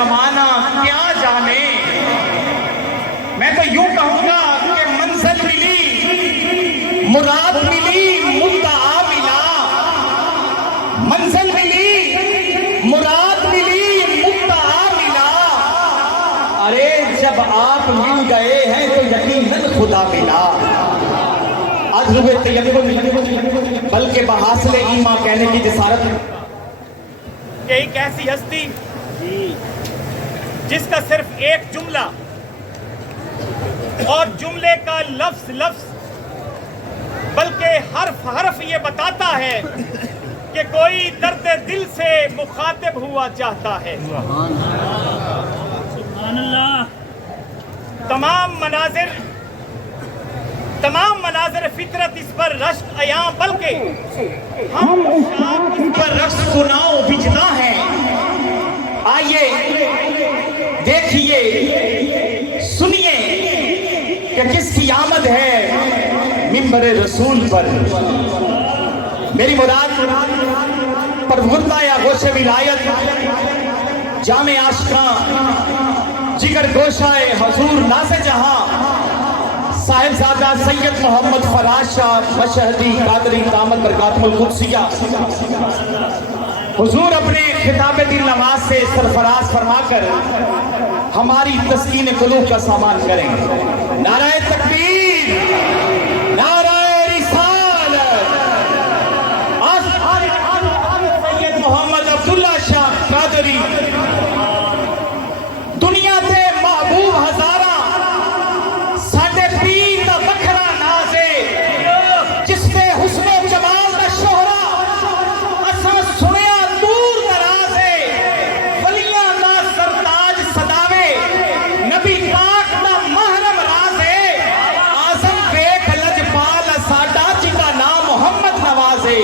زمانہ کیا جانے. میں تو یوں کہوں گا کہ منزل ملی مراد ملی مدعا ملا. منزل ملی مراد ملی مدعا ملا. ارے جب آپ مل گئے ہیں تو یقیناً خدا ملا. آج روح طیب بلکہ بحاصل ایمان کہنے کی جسارت کہ ایک ایسی ہستی جس کا صرف ایک جملہ اور جملے کا لفظ لفظ بلکہ حرف حرف یہ بتاتا ہے کہ کوئی درد دل سے مخاطب ہوا چاہتا ہے. سبحان اللہ. تمام مناظر فطرت اس پر رشک عیاں بلکہ ہم اس پر رقص سناؤ بجنا ہے. آئیے دیکھیے سنیے کہ کس کی آمد ہے منبر رسول پر. میری مراد پر غربہ یا گوش ولایت جامع عاشقاں جگر گوشائے حضور ناز جہاں صاحبزادہ سید محمد فراز شاہ مشہدی قادری دامت برکاتہ القدسیہ. حضور اپنے خطاب دل نواز سے سرفراز فرما کر ہماری تسکین قلوب کا سامان کریں. نعرہ تکبیر، نعرہ رسالت. سید محمد عبداللہ شاہ قادری دنیا تے محبوب ہزارہ ساڈے پیر دا بکھرا نازے جس پہ حسن و جمال دا شہرہ اساں سنیا دور درازے ولیاں دا سرتاج صداوے نبی پاک دا محرم رازے آزم بیک لجپال ساڈا جدا نام محمد نوازے.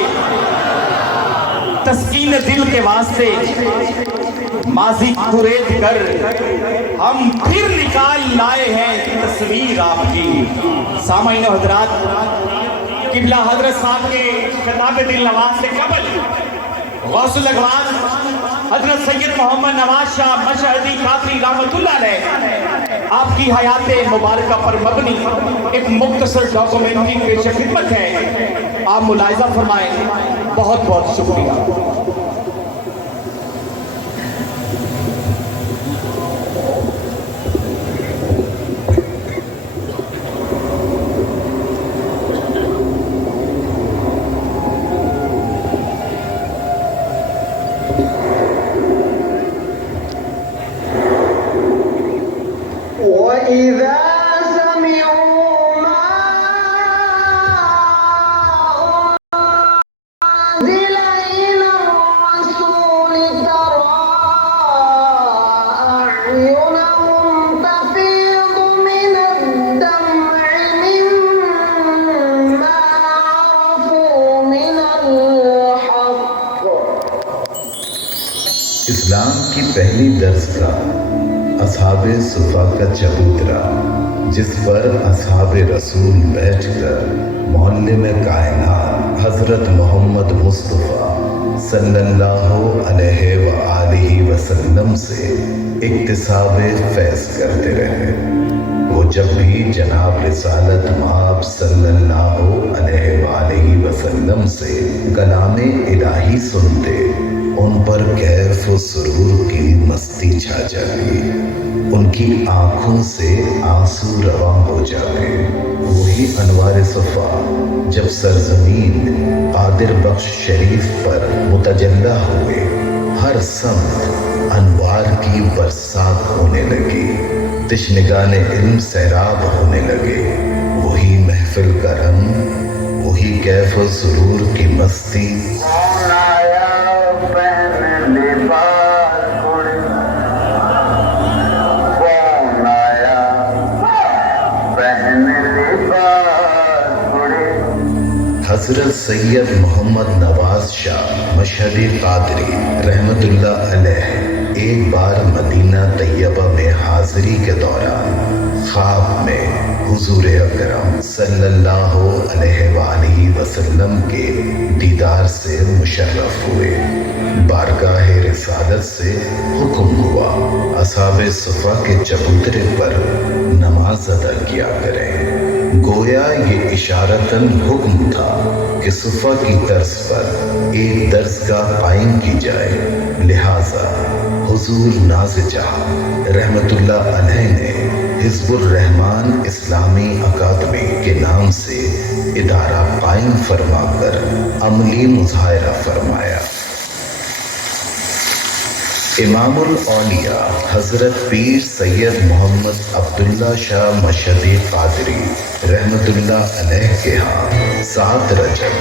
تسکین دل کے واسطے ماضی قرید کر ہم پھر نکال لائے ہیں تصویر آپ کی. سامعین و حضرات، قبلہ حضرت صاحب کے خطاب دل نواز سے قبل غوث الاقواس حضرت سید محمد نواز شاہ مشہدی قادری رحمت اللہ علیہ آپ کی حیات مبارکہ پر مبنی ایک مختصر ڈاکومنٹری پیش خدمت ہے. آپ ملاحظہ فرمائیں. بہت بہت شکریہ. وَإِذَا سَمِعُوا مَا أُنزِلَ إِلَى الرَّسُولِ تَرَىٰ أَعْيُنَهُمْ تَفِيضُ مِنَ الدَّمْعِ مِمَّا عَرَفُوا مِنَ الْحَقِّ. اسلام کی پہلی درسگاہ اصحاب صفا کا چبوترا، جس پر اصحاب رسول بیٹھ کر معلم کائنات حضرت محمد مصطفیٰ صلی اللہ علیہ وآلہ وسلم سے اکتساب فیض کرتے رہے. وہ جب بھی جناب رسالت مآب صلی اللہ علیہ وآلہ وسلم سے کلام الہی سنتے، ان پر کیف و سرور کی مستی چھا جاتی. ان کی آنکھوں سے آنسو رواں ہو جاتے. وہی انوار صفا جب سرزمین قادر بخش شریف پر متجلی ہوئے، ہر سمت انوار کی برسات ہونے لگی. تشنگان علم سیراب ہونے لگے. وہی محفل کا رنگ، وہی کیف و سرور کی مستی. حضرت سید محمد نواز شاہ مشہدی قادری رحمت اللہ علیہ ایک بار مدینہ طیبہ میں حاضری کے دوران خواب میں حضور اکرم صلی اللہ علیہ وآلہ وسلم کے دیدار سے مشرف ہوئے. بارگاہ رسالت سے حکم ہوا اصحاب صفا کے چبوترے پر نماز ادا کیا کریں۔ گویا یہ اشارتاً حکم تھا کہ صفا کی طرز پر ایک درسگاہ قائم کی جائے، لہٰذا حضور ناز جہاں رحمت اللہ علیہ نے حزب الرحمن اسلامی اکادمی کے نام سے ادارہ قائم فرما کر عملی مظاہرہ فرمایا۔ امام الاولیاء حضرت پیر سید محمد عبداللہ شاہ مشہدی قادری رحمت اللہ علیہ کے ہاں 7 رجب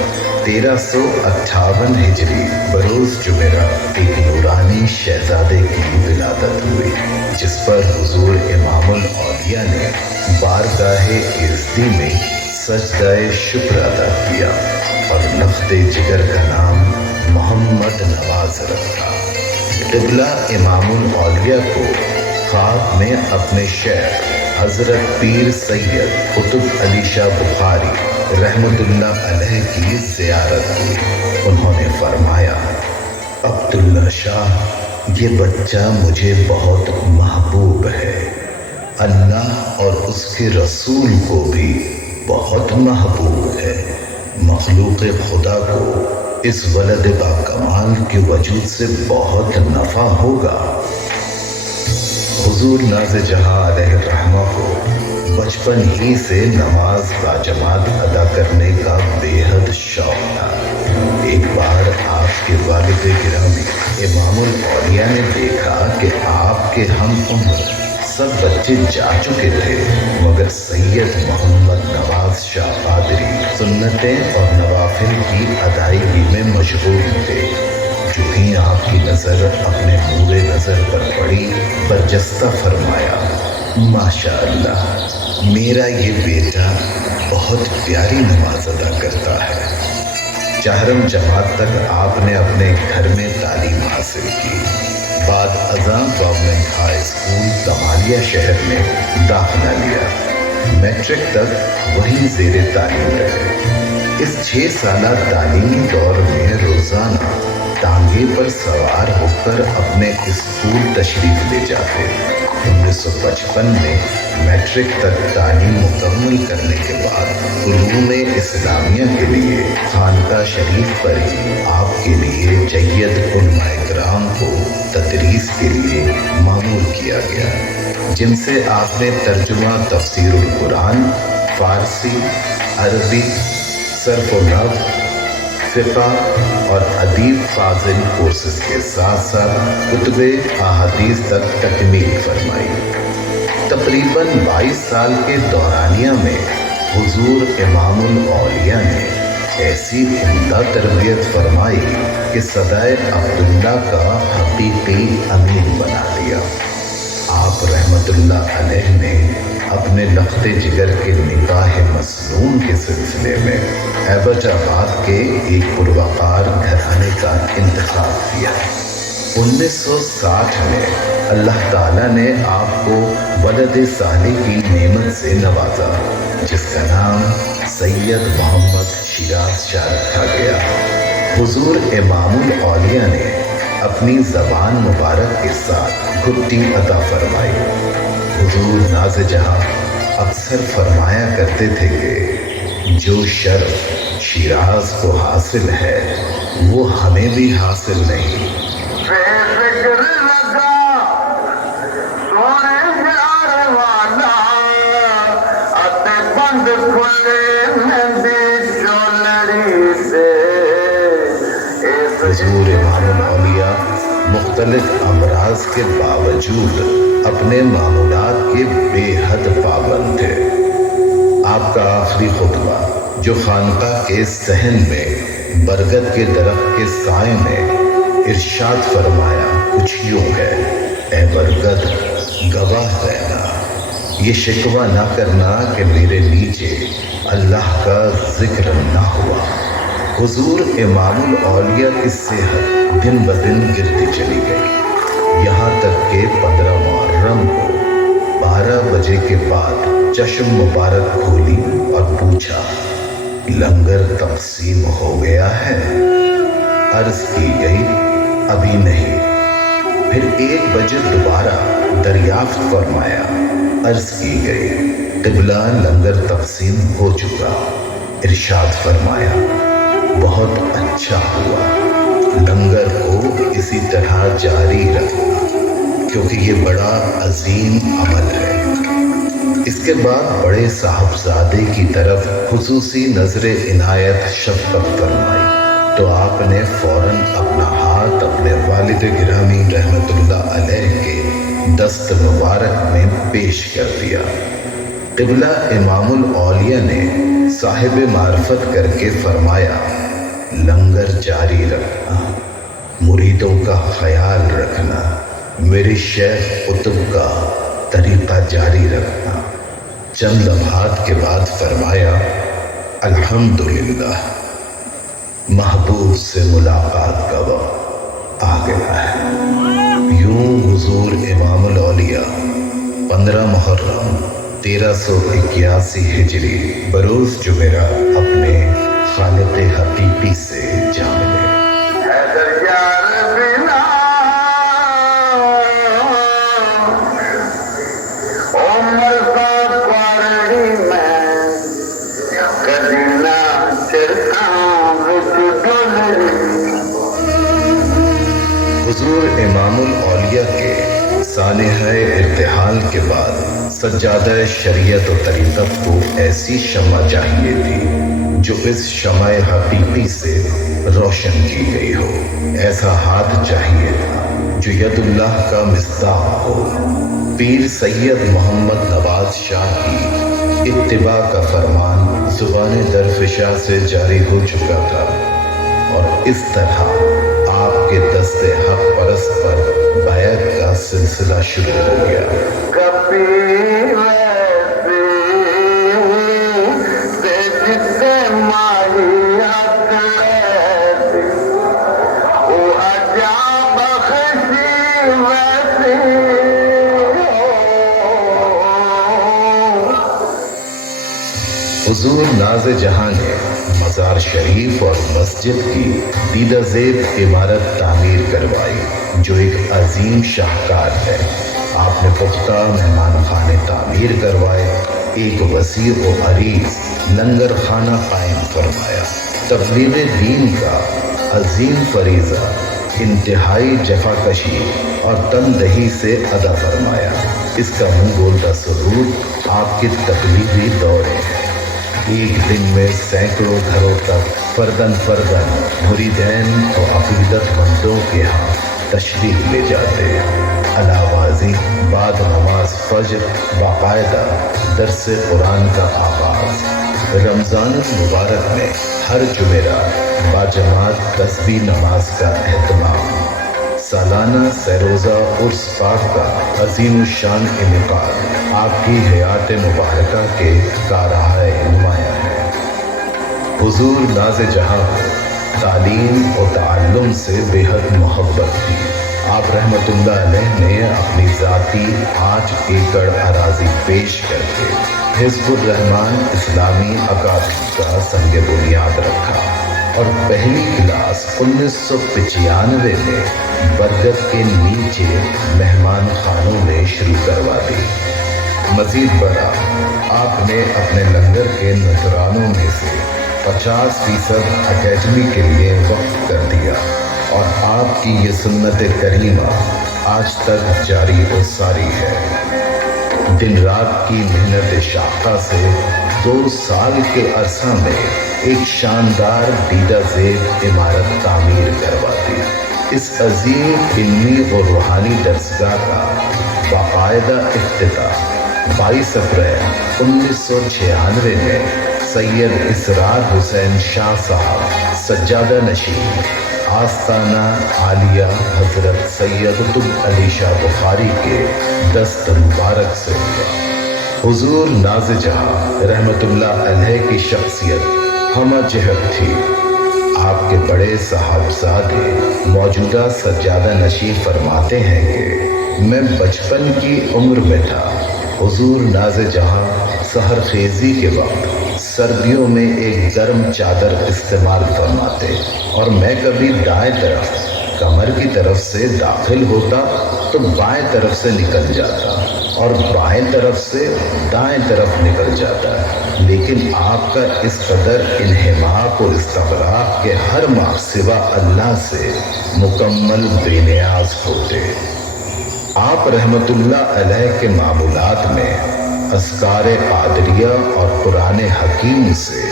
1358 ہجری بروز جمعرات ایک نورانی شہزادے کی ولادت ہوئی، جس پر حضور امام الاولیاء نے بارگاہ یزدی میں سجدہ شکر ادا کیا اور نفت جگر کا نام محمد نواز رکھا۔ قبلہ امام الاولیاء کو خواب میں اپنے شیخ حضرت پیر سید قطب علی شاہ بخاری رحمت اللہ علیہ کی زیارت ہوئی۔ انہوں نے فرمایا، عبداللہ شاہ، یہ بچہ مجھے بہت محبوب ہے، اللہ اور اس کے رسول کو بھی بہت محبوب ہے۔ مخلوق خدا کو اس ولد با کمال کے وجود سے بہت نفع ہوگا۔ حضور ناز جہاں علیہ الرحمہ کو بچپن ہی سے نماز باجماعت ادا کرنے کا بے حد شوق تھا۔ ایک بار آپ کے والد گرامی امام الاولیاء نے دیکھا کہ آپ کے ہم عمر سب بچے جا چکے تھے، مگر سید محمد نواز شاہ قادری سنتیں اور نوافل کی ادائیگی میں مشغول تھے۔ جو ہی آپ کی نظر اپنے نور نظر پر پڑی، برجستہ فرمایا، ماشاء اللہ، میرا یہ بیٹا بہت پیاری نماز ادا کرتا ہے۔ چہارم جماعت تک آپ نے اپنے گھر میں تعلیم حاصل کی، بعد ازاں گورنمنٹ ہائی اسکول کمالیہ شہر میں داخلہ لیا، میٹرک تک وہیں زیر تعلیم رہے۔ اس 6 سالہ تعلیمی دور میں روزانہ ٹانگے پر سوار ہو کر اپنے اسکول تشریف لے جاتے۔ 1955 میں میٹرک تک تعلیم مکمل کرنے کے بعد علوم اسلامیہ کے لیے خانقاہ شریف پر ہی آپ کے لیے جید علماء کرام کو تدریس کے لیے معمور کیا گیا، جن سے آپ نے ترجمہ تفسیر القرآن، فارسی، عربی، صرف و نحو، فقہ اور ادیب فاضل کورسز کے ساتھ ساتھ کتب احادیث تک تکمیل فرمائی۔ تقریباً 22 سال کے دورانیہ میں حضور امام الاولیاء نے ایسی عمدہ تربیت فرمائی کہ صدائے عبداللہ کا حقیقی امین بنا دیا۔ آپ رحمت اللہ علیہ نے اپنے لخت جگر کے نکاح مسنون کے سلسلے میں ایبٹ آباد کے ایک پروقار گھرانے کا انتخاب کیا۔ 1960 میں اللہ تعالیٰ نے آپ کو ولد صالح کی نعمت سے نوازا، جس کا نام سید محمد شیراز شاہ رکھا گیا۔ حضور امام الاولیاء نے اپنی زبان مبارک کے ساتھ گھٹی عطا فرمائی۔ حضور ناز جہاں اکثر فرمایا کرتے تھے کہ جو شرف شیراز کو حاصل ہے وہ ہمیں بھی حاصل نہیں۔ فکر لگا سونے پیار والا اتے بند کھلے مہندی چولڑی سے۔ حضور امام الاولیاء مختلف امراض کے باوجود اپنے معمولات کے بے حد پابند تھے۔ آپ کا آخری خطبہ جو خانقاہ کے صحن میں برگد کے درخت کے سائے میں ارشاد فرمایا کچھ یوں ہے، اے برگد گواہ رہنا، یہ شکوہ نہ کرنا کہ میرے نیچے اللہ کا ذکر نہ ہوا۔ حضور امام الاولیاء کی صحت دن بدن گرتی چلی گئی، یہاں تک کہ 15 محرم کو 12 بجے کے بعد چشم مبارک کھولی اور پوچھا، لنگر تقسیم ہو گیا ہے؟ عرض کی گئی، ابھی نہیں۔ پھر 1 بجے دوبارہ دریافت فرمایا۔ عرض کی گئی قبلہ لنگر تقسیم ہو چکا۔ ارشاد فرمایا بہت اچھا ہوا، لنگر کو اسی طرح جاری رکھنا کیونکہ یہ بڑا عظیم عمل ہے۔ اس کے بعد بڑے صاحبزادے کی طرف خصوصی نظر عنایت شفقت فرمائی تو آپ نے فوراً اپنا ہاتھ اپنے والد گرامی رحمت اللہ علیہ کے دست مبارک میں پیش کر دیا۔ قبلہ امام الاولیاء نے صاحب معرفت کر کے فرمایا لنگر جاری رکھنا، مریدوں کا خیال رکھنا، میرے شیخ قطب کا طریقہ جاری رکھنا۔ چند لمحات کے بعد فرمایا الحمدللہ محبوب سے ملاقات کا وقت آ گیا ہے۔ یوں حضور امام الاولیاء 15 محرم 1381 ہجری بروز جمعرات اپنے خالق حقیقی سے جا ملے۔ حیدر یار بنا عمر کا پاڑی میں کبھی نہ چرتا حضور امام الاولیاء کے سانحہ ارتحال کے بعد سجادہ شریعت و طریقت کو ایسی شمع چاہیے تھی جو اس شمع حقیقی سے روشن کی گئی ہو، ایسا ہاتھ چاہیے تھا جو ید اللہ کا مصداق ہو۔ پیر سید محمد نواز شاہ کی اتباع کا فرمان زبان درفشاں سے جاری ہو چکا تھا اور اس طرح آپ کے دست حق پرست پر بیعت کا سلسلہ شروع ہو گیا۔ کبھی ویسے جتنے ماہیت ایسی وہ عجاب بخشی ویسی حضور ناز جہاں نے مزار شریف اور مسجد کی دیدہ زیب عمارت تعمیر کروائی جو ایک عظیم شاہکار ہے۔ آپ نے پختہ مہمان خانے تعمیر کروائے، ایک وسیع و عریض لنگر خانہ قائم فرمایا۔ تبلیغ دین کا عظیم فریضہ انتہائی جفاکشی اور تندہی سے ادا فرمایا۔ اس کا منہ بولتا ثبوت آپ کے تبلیغی دورے ہیں۔ ایک دن میں سینکڑوں گھروں تک فردن مریدین اور عقیدت مندوں کے ہاں تشریف لے جاتے۔ علاوازی بعد نماز فجر باقاعدہ درس قرآن کا آغاز۔ رمضان المبارک میں ہر جمعرات باجماعت تسبیح نماز کا اہتمام۔ سالانہ سیروزہ عرس پاک کا عظیم الشان انعقاد آپ کی حیات مبارکہ کے کارہائے نمایاں ہے۔ حضور ناز جہاں تعلیم و تعلم سے بے حد محبت تھی۔ آپ رحمت اللہ علیہ نے اپنی ذاتی 8 ایکڑ اراضی پیش کر کے حزب الرحمن اسلامی اکادمی کا سنگ بنیاد رکھا اور پہلی کلاس 1995 میں برگد کے نیچے مہمان خانوں میں شروع کروا دی۔ مزید برآں آپ نے اپنے لنگر کے نذرانوں میں سے 50% اکیڈمی کے لیے وقف کر دیا اور آپ کی یہ سنت کریمہ آج تک جاری و ساری ہے۔ دن رات کی محنت شاقہ سے 2 سال کے عرصہ میں ایک شاندار دیدہ زیب عمارت تعمیر کرواتی۔ اس عظیم علمی اور روحانی درسگاہ کا باقاعدہ افتتاح 22 اپریل 1996 میں سید اسرار حسین شاہ صاحب سجادہ نشین آستانہ عالیہ حضرت سید قطب علی شاہ بخاری کے دست مبارک سے ہوا۔ حضور ناز جہاں رحمت اللہ علیہ کی شخصیت ہمہ جہت تھی۔ آپ کے بڑے صاحبزادے موجودہ سجادہ نشین فرماتے ہیں کہ میں بچپن کی عمر میں تھا، حضور ناز جہاں سحر خیزی کے وقت سردیوں میں ایک گرم چادر استعمال فرماتے اور میں کبھی دائیں طرف کمر کی طرف سے داخل ہوتا تو بائیں طرف سے نکل جاتا اور بائیں طرف سے دائیں طرف نکل جاتا، لیکن آپ کا اس قدر انہماک اور استغراق کے ہر ماہ سوا اللہ سے مکمل بے نیاز ہوتے۔ آپ رحمت اللہ علیہ کے معمولات میں اذکار قادریہ اور قرآن حکیم سے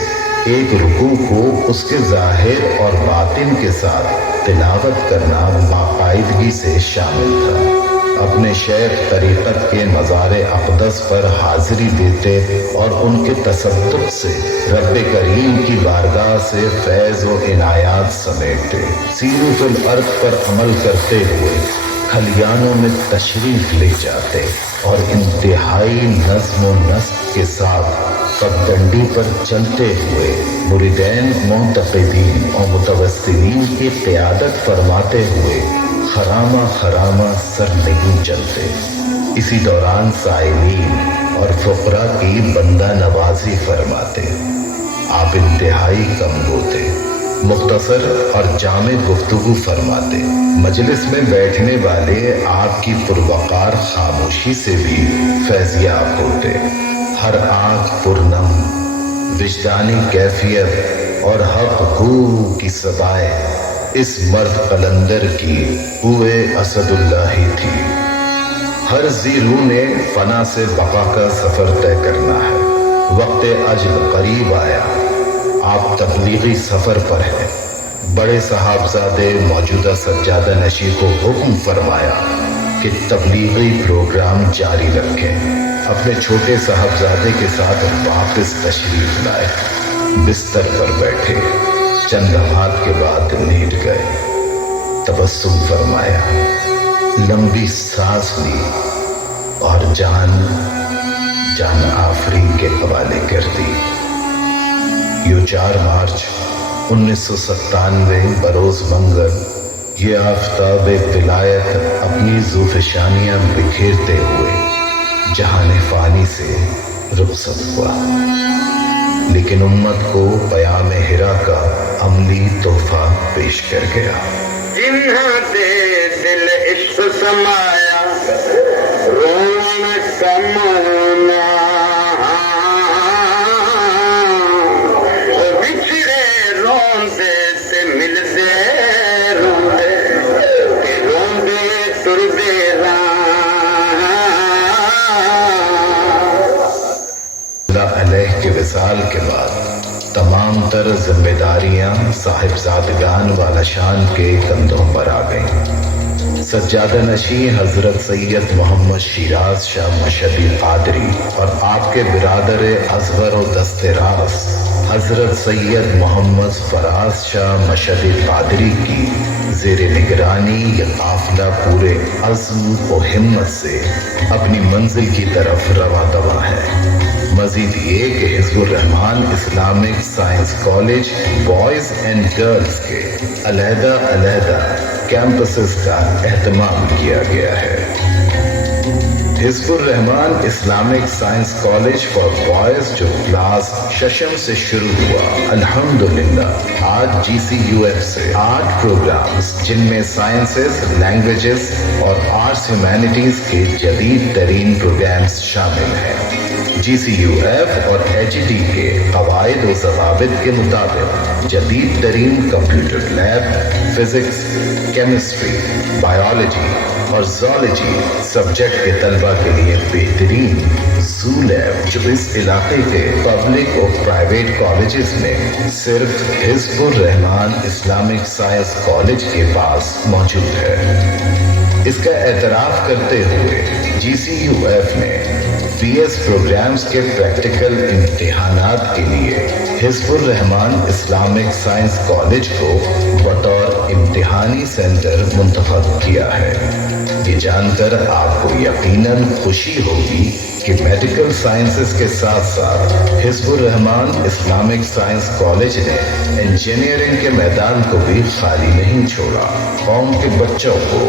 ایک رکوع کو اس کے ظاہر اور باطن کے ساتھ تلاوت کرنا باقاعدگی سے شامل تھا۔ اپنے شیخ طریقت کے مزار اقدس پر حاضری دیتے اور ان کے تصدق سے رب کریم کی بارگاہ سے فیض و عنایات سمیٹتے، سیرت الارض پر عمل کرتے ہوئے کھلیانوں میں تشریف لے جاتے اور انتہائی نظم و نسق کے ساتھ پگڈنڈی پر چلتے ہوئے مریدین، معتقدین اور متوسلین کی قیادت فرماتے ہوئے خرامہ خرامہ سر نہیں چلتے۔ اسی دوران سائلین اور فقراء کی بندہ نوازی فرماتے۔ آپ انتہائی کم ہوتے، مختصر اور جامع گفتگو فرماتے۔ مجلس میں بیٹھنے والے آپ کی پروقار خاموشی سے بھی فیضیاب ہوتے۔ ہر آنکھ پرنم، وجدانی کیفیت اور حق ہو کی صدائے اس مرد قلندر کی ہوئے اسد اللہ ہی تھی۔ ہر ذی روح نے فنا سے بقا کا سفر طے کرنا ہے۔ وقت اجل قریب آیا، آپ تبلیغی سفر پر ہیں۔ بڑے صاحبزادے موجودہ سجادہ نشی کو حکم فرمایا کہ تبلیغی پروگرام جاری رکھیں۔ اپنے چھوٹے صاحبزادے کے ساتھ واپس تشریف لائے، بستر پر بیٹھے، چند لمحات کے بعد لیٹ گئے، تبسم فرمایا، لمبی سانس لی اور جان آفرین کے حوالے کر دی۔ یوں 4 مارچ 1997 بروز منگل یہ آفتاب ولایت اپنی زوفشانیاں بکھیرتے ہوئے جہان فانی سے رخصت ہوا، لیکن امت کو پیام ہرا کا عملی تحفہ پیش کر گیا۔ جنہاں دے دل عشق سمایا رون کمانا، بچھڑے روندے تے ملدے روندے روندے تردے علیہ کے وصال کے بعد تمام تر ذمہ داریاں صاحبزادگان والا شان کے کندھوں پر آ گئیں۔ سجادہ نشی حضرت سید محمد شیراز شاہ مشہدی قادری اور آپ کے برادر اصغر و دست راست حضرت سید محمد فراز شاہ مشہدی قادری کی زیر نگرانی یہ قافلہ پورے عزم و ہمت سے اپنی منزل کی طرف رواں دواں ہے۔ مزید یہ کہ Hizb ul-Rahman Islamic science college boys and girls کے علیحدہ کیمپسز کا اہتمام کیا گیا ہے۔ Hizb ul-Rahman Islamic science college for boys جو کلاس 6 سے شروع ہوا، الحمدللہ آج GCUF سے 8 پروگرامز جن میں سائنسز، لینگویجز اور آرٹس ہیومینٹیز کے جدید ترین پروگرامز شامل ہیں۔ GCUF اور HD کے قواعد و ضوابط کے مطابق جدید ترین computer lab, physics, chemistry, biology اور زولوجی سبجیکٹ کے طلبہ کے لیے بہترین زو لیب جو اس علاقے کے پبلک اور پرائیویٹ کالجز میں صرف حزب الرحمان اسلامک سائنس کالج کے پاس موجود ہے۔ اس کا اعتراف کرتے ہوئے GCUF نے BS پروگرامز کے پریکٹیکل امتحانات کے لیے حزب الرحمان اسلامک سائنس کالج کو بطور امتحانی سینٹر منتخب کیا ہے۔ یہ جان کر آپ کو یقیناً خوشی ہوگی کہ میڈیکل سائنسز کے ساتھ ساتھ حزب الرحمان اسلامک سائنس کالج نے انجینئرنگ کے میدان کو بھی خالی نہیں چھوڑا۔ قوم کے بچوں کو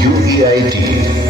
UEIT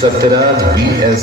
17 BS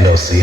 NOC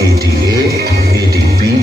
ATA, ADP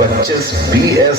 25 BS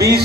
20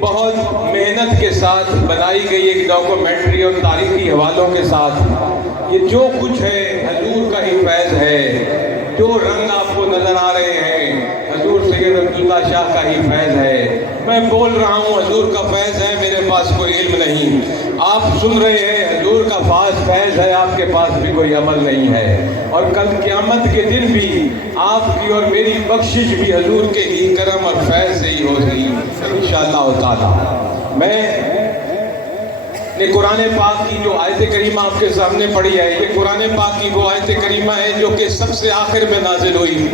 بہت محنت کے ساتھ بنائی گئی ایک ڈاکومنٹری اور تاریخی حوالوں کے ساتھ یہ جو کچھ ہے حضور کا ہی فیض ہے، جو رنگ آپ کو نظر آ رہے ہیں حضور سید عبداللہ شاہ کا ہی فیض ہے۔ میں بول رہا ہوں حضور کا فیض ہے، میرے پاس کوئی علم نہیں۔ آپ سن رہے ہیں حضور کا فیض ہے، آپ کے پاس بھی کوئی عمل نہیں ہے۔ اور کل قیامت کے دن بھی آپ کی اور میری بخشش بھی حضور کے ہی کرم اور فیض سے ہی ہوگی انشاءاللہ تعالی۔ میں نے قرآن پاک کی جو آیت کریمہ آپ کے سامنے پڑھی ہے، یہ قرآن پاک کی وہ آیت کریمہ ہے جو کہ سب سے آخر میں نازل ہوئی،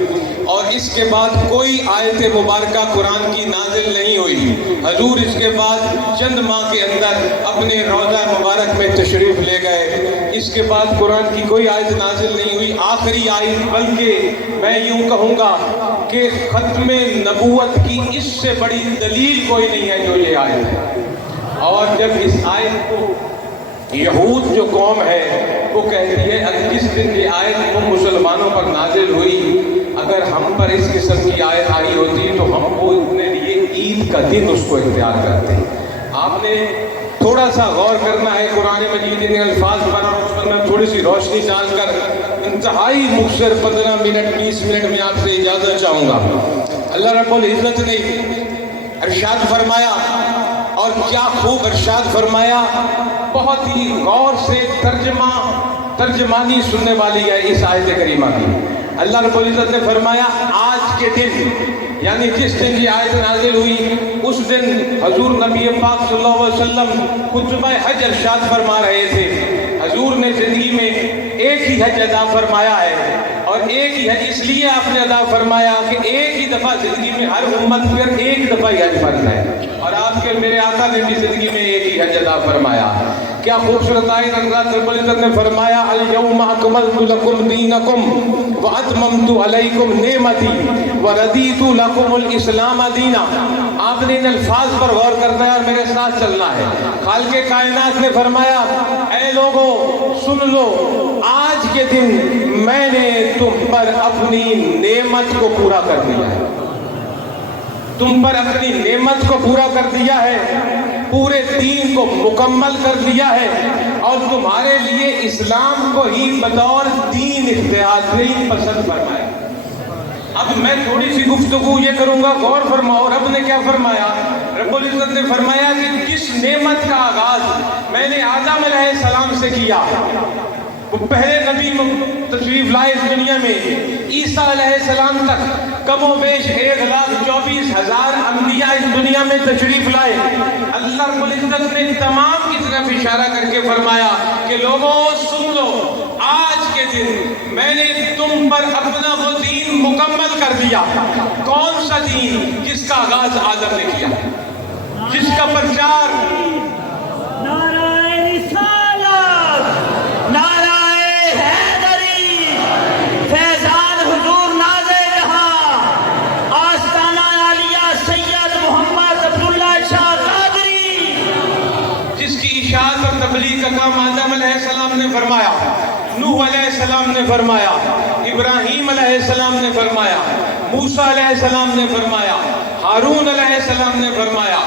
اور اس کے بعد کوئی آیت مبارکہ قرآن کی نازل نہیں ہوئی۔ حضور اس کے بعد چند ماہ کے اندر اپنے روضہ مبارک میں تشریف لے گئے، اس کے بعد قرآن کی کوئی آیت نازل نہیں ہوئی۔ آخری آیت، بلکہ میں یوں کہوں گا کہ ختم نبوت کی اس سے بڑی دلیل کوئی نہیں ہے جو یہ آیت ہے۔ اور جب اس آیت کو یہود جو قوم ہے وہ کہتی ہے جس دن یہ آیت وہ مسلمانوں پر نازل ہوئی، اگر ہم پر اس قسم کی آیت آئی ہوتی تو ہم وہ اپنے لیے عید کا دن اس کو اختیار کرتے۔ آپ نے تھوڑا سا غور کرنا ہے قرآن مجید کے الفاظ پر، اور اس پر میں تھوڑی سی روشنی ڈال کر انتہائی مختصر 15 منٹ 20 منٹ میں آپ سے اجازت چاہوں گا۔ اللہ رب العزت نے ارشاد فرمایا، اور کیا خوب ارشاد فرمایا، بہت ہی غور سے ترجمانی سننے والی ہے اس آیت کریمہ کی۔ اللہ رب العزت نے فرمایا آج کے دن، یعنی جس دن یہ آیت نازل ہوئی اس دن حضور نبی پاک صلی اللہ علیہ وسلم خطبہ حج ارشاد فرما رہے تھے۔ حضور نے زندگی میں ایک ہی حج ادا فرمایا ہے، اور ایک ہی حج اس لیے آپ نے ادا فرمایا کہ ایک ہی دفعہ زندگی میں ہر امت پر ایک دفعہ ہی حج فرض ہے، اور آپ کے میرے آقا نے بھی زندگی میں ایک ہی حج ادا فرمایا۔ کیا خوبصورت آیت اللہ رب العزت نے فرمایا الیوم اکملت لکم دینکم واتممت علیکم نعمتی وردیت لکم الاسلام دینا۔ آپ نے ان الفاظ پر غور کرنا ہے اور میرے ساتھ چلنا ہے۔ خالق کائنات نے فرمایا اے لوگو سن لو، آج کے دن میں نے تم پر اپنی نعمت کو پورا کر دیا ہے، تم پر اپنی نعمت کو پورا کر دیا ہے، پورے دین کو مکمل کر دیا ہے، اور تمہارے لیے اسلام کو ہی بطور دین اختیار پسند فرمایا۔ اب میں تھوڑی سی گفتگو یہ کروں گا، غور فرماؤ رب نے کیا فرمایا۔ رب العزت نے فرمایا کہ کس نعمت کا آغاز میں نے آدم علیہ السلام سے کیا، وہ پہلے نبی تشریف لائے اس دنیا میں، عیسیٰ علیہ السلام تک کم و بیش 1,24,000 انبیاء اس دنیا میں تشریف لائے۔ اللہ رب العزت نے تمام کی طرف اشارہ کر کے فرمایا کہ لوگوں سن لو، آج کے دن میں نے تم پر اپنا وہ دین مکمل کر دیا۔ کون سا دین؟ جس کا آغاز آدم نے کیا، جس کا پرچار تبلیغ کا کام آدم علیہ السلام نے فرمایا، نوح علیہ السلام نے فرمایا، ابراہیم علیہ السلام نے فرمایا، موسیٰ علیہ السلام نے فرمایا، ہارون علیہ السلام نے فرمایا،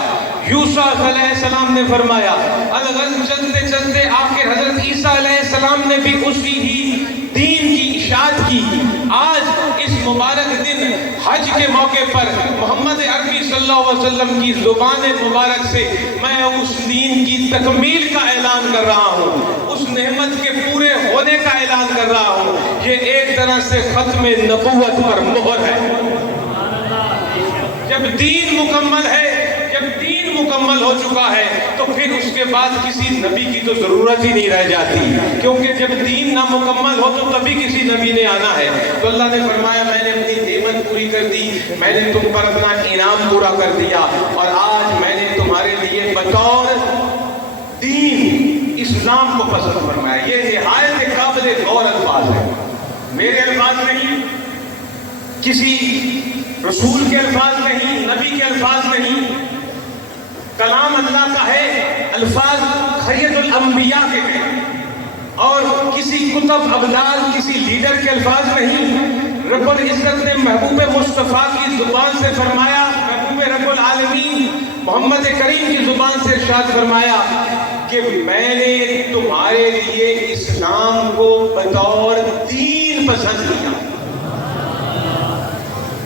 یوسف علیہ السلام نے فرمایا، الغن چلتے چلتے آخر حضرت عیسیٰ علیہ السلام نے بھی اسی ہی دین کی اشاعت کی۔ آج اس مبارک دن حج کے موقع پر محمد عربی صلی اللہ علیہ وسلم کی زبان مبارک سے میں اس دین کی تکمیل کا اعلان کر رہا ہوں، اس نعمت کے پورے ہونے کا اعلان کر رہا ہوں۔ یہ ایک طرح سے ختم نبوت پر مہر ہے۔ جب دین مکمل ہے، جب دین مکمل ہو چکا ہے تو پھر اس کے بعد کسی نبی کی تو ضرورت ہی نہیں رہ جاتی، کیونکہ جب دین نامکمل ہو تو تبھی کسی نبی نے آنا ہے۔ تو اللہ نے فرمایا میں نے اپنی نعمت پوری کر دی، میں نے تم پر اپنا انعام پورا کر دیا، اور آج میں نے تمہارے لیے بطور دین اسلام کو پسند فرمایا۔ یہ نہایت قابل غور الفاظ ہے، میرے الفاظ نہیں، کسی رسول کے الفاظ نہیں، نبی کے الفاظ نہیں، کلام اللہ کا ہے، الفاظ خیر الانبیاء کے ہیں، اور کسی کتب ابدال کسی لیڈر کے الفاظ نہیں۔ رب العزت نے محبوب مصطفیٰ کی زبان سے فرمایا، محبوب رب العالمین محمد کریم کی زبان سے ارشاد فرمایا کہ میں نے تمہارے لیے اسلام کو بطور دین پسند کیا۔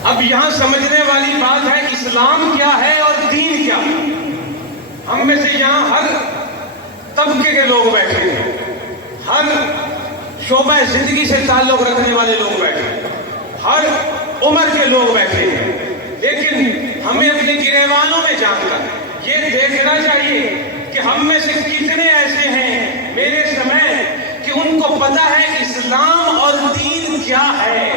اب یہاں سمجھنے والی بات ہے اسلام کیا ہے اور دین کیا ہے۔ ہم میں سے یہاں ہر طبقے کے لوگ بیٹھے ہیں، ہر شعبہ زندگی سے تعلق رکھنے والے لوگ بیٹھے ہیں، ہر عمر کے لوگ بیٹھے ہیں، لیکن ہمیں اپنے گریبانوں میں جان کر یہ دیکھنا چاہیے کہ ہم میں سے کتنے ایسے ہیں میرے سمے کہ ان کو پتہ ہے اسلام اور دین کیا ہے۔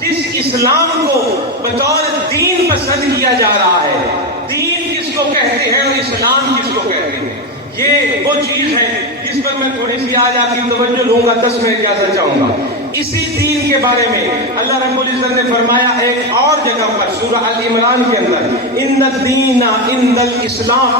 جس اسلام کو بطور دین پسند کیا جا رہا ہے، دین کس کو کہتے ہیں اور اسلام کس کو کہتے ہیں، یہ وہ چیز ہے جس پر میں تھوڑی سی آج آپ کی توجہ لوں گا، 10 منٹ اجازت چاہوں گا۔ اسی دین کے بارے میں اللہ رب العزت نے فرمایا ایک اور جگہ پر سورہ ال عمران کے اندر، ان الدین عند الاسلام۔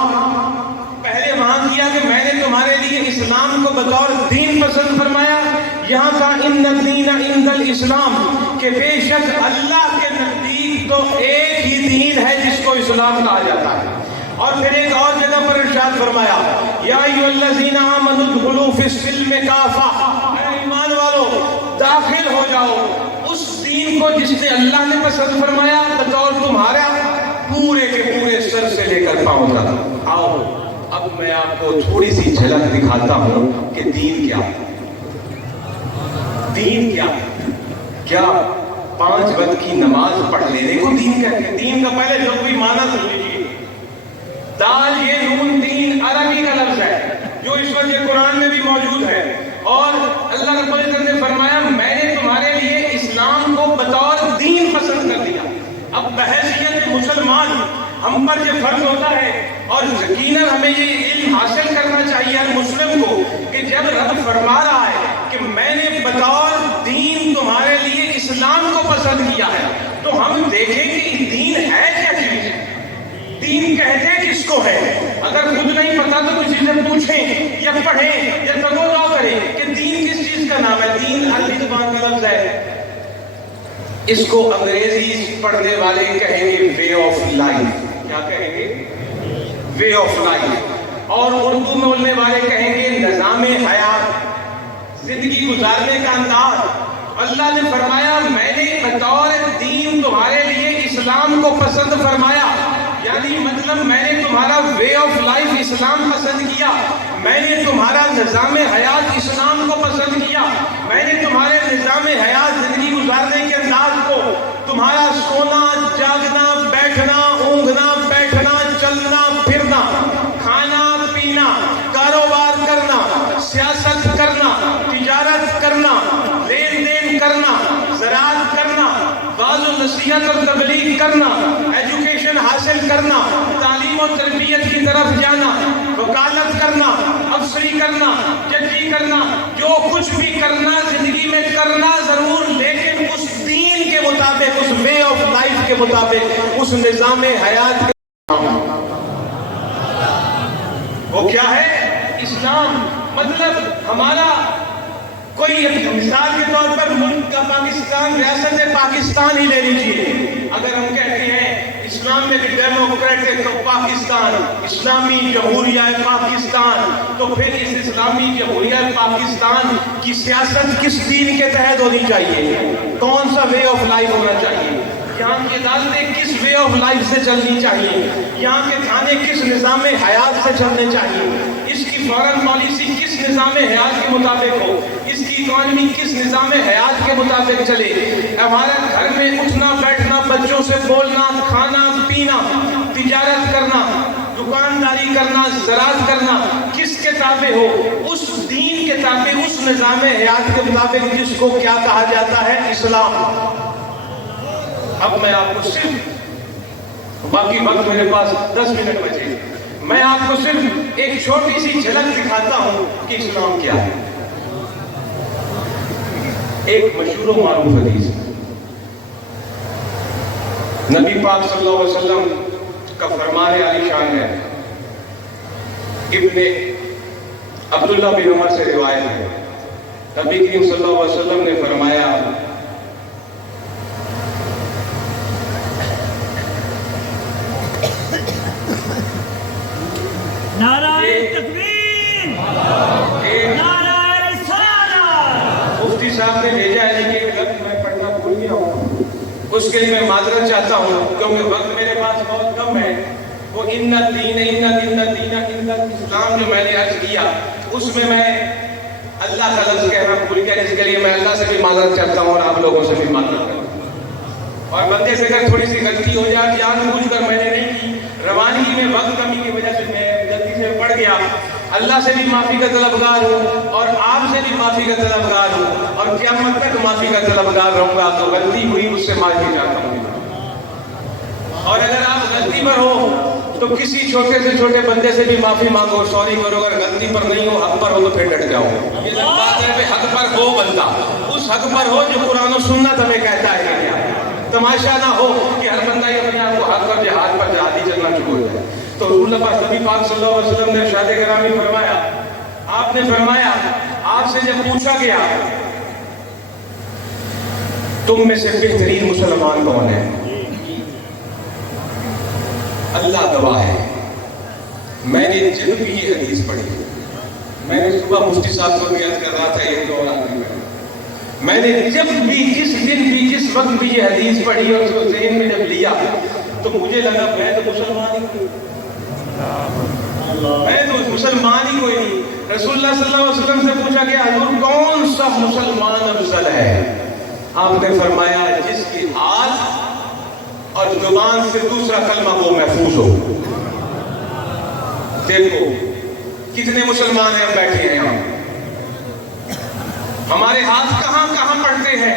پہلے وہاں کیا کہ میں نے تمہارے لیے اسلام کو بطور دین پسند فرمایا، یہاں کا ان الدین عند الاسلام کہ بے شک اللہ کے نزدیک تو ایک ہی دین ہے جس کو اسلام کہا جاتا ہے۔ اور پھر ایک اور جگہ پر ارشاد فرمایا یا ایھا الذین آمنوا ادخلوا فی السلم کافہ، اے ایمان والو داخل ہو جاؤ اس دین کو جس نے اللہ نے پسند فرمایا بطور تمہارا پورے کے پورے سر سے لے کر پاؤں تک۔ آؤ اب میں آپ کو تھوڑی سی جھلک دکھاتا ہوں کہ دین کیا ہے۔ دین کیا ہے؟ کیا 5 وقت کی نماز پڑھ لینے کو دین کہتے ہیں؟ دین کا پہلے لفظی معنی سن لیجیے، دال یہ نون دین عربی کا لفظ ہے جو اس وقت قرآن میں بھی موجود ہے، اور اللہ رب العزت نے فرمایا میں نے تمہارے لیے اسلام کو بطور دین پسند کر دیا۔ اب بحیثیت مسلمان ہم پر یہ فرض ہوتا ہے اور یقیناً ہمیں یہ علم حاصل کرنا چاہیے ہر مسلم کو کہ جب رب فرما رہا ہے کہ میں نے بطور دین تمہارے لیے اسلام کو پسند کیا ہے تو ہم دیکھیں کہ دین ہے کیا چیز، دین کہتے کس کو ہے۔ اگر خود نہیں پتا تو کسی سے پوچھیں یا پڑھیں یا تغور کریں کہ دین کس چیز کا نام ہے۔ دین عربی زبان کا لفظ ہے، اس کو انگریزی پڑھنے والے کہیں گے وے آف لائف۔ کیا کہیں گے؟ Way of life. اور اردو میں بولنے والے کہیں گے نظام حیات، زندگی گزارنے کا انداز۔ اللہ نے فرمایا میں نے بطور دین تمہارے لیے اسلام کو پسند فرمایا، یعنی مطلب میں نے تمہارا وے آف لائف اسلام پسند کیا، میں نے تمہارا نظام حیات اسلام کو پسند کیا، میں نے تمہارے نظام حیات زندگی گزارنے کے انداز کو، تمہارا سونا جاگنا بیٹھنا اونگنا بیٹھنا چلنا پھرنا کھانا پینا کاروبار کرنا سیاست کرنا تجارت کرنا لین دین کرنا زراعت کرنا واعظ و نصیحت اور تبلیغ کرنا ایجوکیشن حاصل کرنا تعلیم و تربیت کی طرف جانا وکالت کرنا افسری کرنا ججی کرنا جو کچھ بھی کرنا زندگی میں کرنا ضرور، لیکن اس دین کے مطابق اس وے آف لائف کے مطابق اس نظام حیات کے وہ کیا ہے اسلام۔ مطلب ہمارا کوئی مثال کے طور پر ملک کا پاکستان ریاست پاکستان ہی لے لیجیے، اگر ہم کہتے ہیں اسلام میں ڈیموکریٹک تو پاکستان، اسلامی جمہوریہ پاکستان، تو پھر اس اسلامی جمہوریہ پاکستان کی سیاست کس دین کے تحت ہونی چاہیے، کون سا وے آف لائف ہونا چاہیے، یہاں کی عدالتیں کس وے آف لائف سے چلنی چاہیے، یہاں کے تھانے کس نظام حیات سے چلنے چاہیے، اس کی فارن پالیسی کس نظام حیات کے مطابق ہو، اس کی اکانومی کس نظام حیات کے مطابق چلے، ہمارے گھر میں اٹھنا بیٹھنا بچوں سے بولنا کھانا پینا تجارت کرنا دکانداری کرنا زراعت کرنا کس کے تابع ہو، اس دین کے تابع اس نظام حیات کے مطابق جس کو کیا کہا جاتا ہے اسلام۔ اب میں آپ کو صرف باقی وقت میرے پاس 10 منٹ بچے، میں آپ کو صرف ایک چھوٹی سی جھلک دکھاتا ہوں کہ اسلام کیا ہے۔ ایک مشہور و معروف حدیث نبی پاک صلی اللہ علیہ وسلم کا فرمان عالی شان ہے، ابن عبداللہ بن عمر سے روایت ہے، نبی کریم صلی اللہ علیہ وسلم نے فرمایا صاحب نے بھیجا ہے لیکن لفظ میں پڑھنا بھول گیا ہوں، اس کے لیے میں معذرت چاہتا ہوں کیونکہ وقت میرے پاس بہت کم ہے. وہ ان الدین اسلام جو میں نے عرض کیا اس میں اللہ کا لفظ کہنا بھول گیا، اس کے لیے میں اللہ سے بھی معذرت چاہتا ہوں اور آپ لوگوں سے بھی معذرت کرتا ہوں. اور بندے سے اگر تھوڑی سی غلطی ہو جائے جان بوجھ کر میں نے نہیں کی، روانگی میں وقت کمی کی وجہ سے میں غلطی سے پڑ گیا، اللہ سے بھی معافی کا طلبگار ہوں اور آپ سے بھی معافی کا طلبگار ہوں اور قیامت تک معافی کا طلبگار رہوں گا. تو غلطی ہوئی اس سے معافی چاہتا ہوں. اور اگر آپ غلطی پر ہو تو کسی چھوٹے سے چھوٹے بندے سے بھی معافی مانگو، سوری کرو. اگر غلطی پر نہیں ہو، حق پر ہو تو پھر ڈٹ جاؤ. یہ بات ہے کہ حق پر ہو بندہ، اس حق پر ہو جو قرآن و سنت ہمیں کہتا ہے. کیا تماشا نہ ہو کہ ہر بندہ یہ اپنے آپ کو حق پر جہاد پر جہادی چلنا شروع ہو جائے. تو رسول اللہ نبی پاک صلی اللہ علیہ وسلم نے ارشاد گرامی فرمایا، آپ نے فرمایا آپ سے جب پوچھا گیا تم میں سے بہترین مسلمان کون ہے، اللہ گواہ ہے میں نے جب بھی یہ حدیث پڑھی، میں نے صبح مفتی صاحب کو بیان کر رہا تھا یہ دورہ میں نے جب بھی جس دن بھی جس وقت بھی یہ حدیث پڑھی اور اس کو ذہن میں جب لیا تو مجھے لگا میں تو مسلمان ہی کوئی نہیں. رسول اللہ صلی اللہ علیہ وسلم سے پوچھا گیا حضور کون سا مسلمان افضل ہے؟ آپ نے فرمایا جس کی ہاتھ اور زبان سے دوسرا کلمہ وہ محفوظ ہو. دیکھو کتنے مسلمان ہیں بیٹھے ہیں ہم، ہمارے ہاتھ کہاں کہاں پڑھتے ہیں،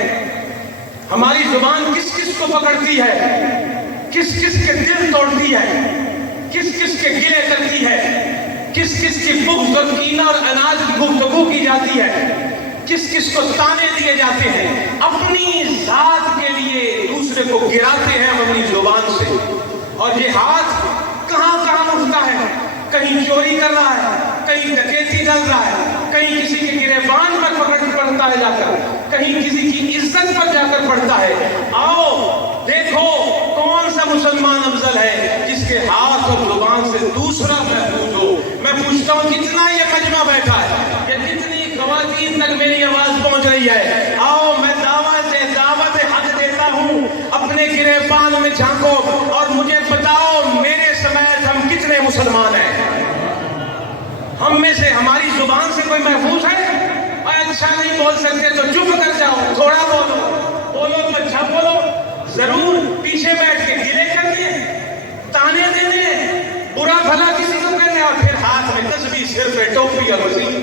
ہماری زبان کس کس کو پکڑتی ہے، کس کس کے دل توڑتی ہے، کس کس کے گلے کرتی ہے، کس کس کی بغض اور کینہ اور اناج کی گفتگو کی جاتی ہے، کس کس کو تانے دیے جاتے ہیں، اپنی ذات کے لیے دوسرے کو گراتے ہیں اپنی زبان سے. اور یہ ہاتھ کہاں کہاں اٹھتا ہے، کہیں چوری کر رہا ہے، کہیں ڈکیتی ڈال رہا ہے، کہیں کسی کے گریبان پر پڑتا ہے جا کر، کہیں کسی کی عزت پر جا کر پڑتا ہے. آؤ دیکھو کون سا مسلمان افضل ہے جس کے ہاتھ اور زبان سے دوسرا محفوظ ہو. میں پوچھتا ہوں جتنا یہ مجمع بیٹھا ہے یا جتنی خواتین تک میری آواز پہنچ رہی ہے، آؤ میں دعوت حق دیتا ہوں، اپنے گریبان میں جھانکو اور مجھے بتاؤ میرے سمیت ہم کتنے مسلمان ہیں. ہم میں سے ہماری زبان سے کوئی محفوظ ہے؟ اچھا نہیں بول سکتے تو چپ کر جاؤ، تھوڑا بولو، بولو تو اچھا بولو. ضرور پیچھے بیٹھ کے گلے کرنے، تانے دینے، برا بھلا کسی کو کرنے اور پھر ہاتھ میں تسبیح، سر پہ ٹوپی اور وزیر.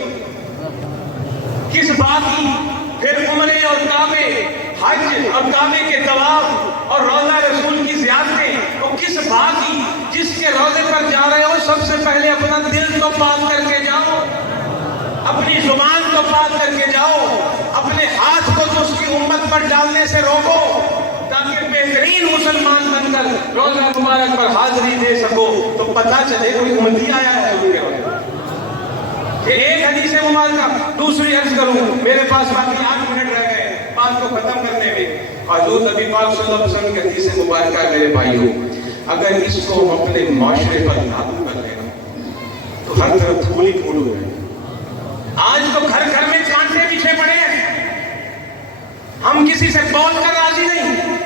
کس بات کی؟ پھر عمرے اور کعبے، حج اور کعبے کے طواف اور روضہ رسول کی زیارتیں، اور کس بات کی؟ جس کے روضے پر جا رہے ہو سب سے پہلے اپنا دل تو پاک کر کے جاؤ، اپنی زبان کو پاک کر کے جاؤ، اپنے ہاتھ کو تو اس کی امت پر ڈالنے سے روکو تاکہ بہترین مسلمان بن کر روزہ مبارک پر حاضری دے سکو تو پتہ چلے کوئی امتی آیا ہے. ایک حدیث مبارکہ دوسری عرض کروں، میرے پاس باقی 8 منٹ رہ گئے بات کو ختم کرنے میں. حضور نبی پاک صلی اللہ علیہ وسلم کی حدیث مبارکہ میرے بھائیوں، اگر اس کو ہم اپنے معاشرے پر لاگو کر لیں تو ہر طرف پھول ہی پھول ہو جائے. آج تو گھر گھر میں کانٹے پیچھے پڑے ہیں، ہم کسی سے بول کر راضی نہیں.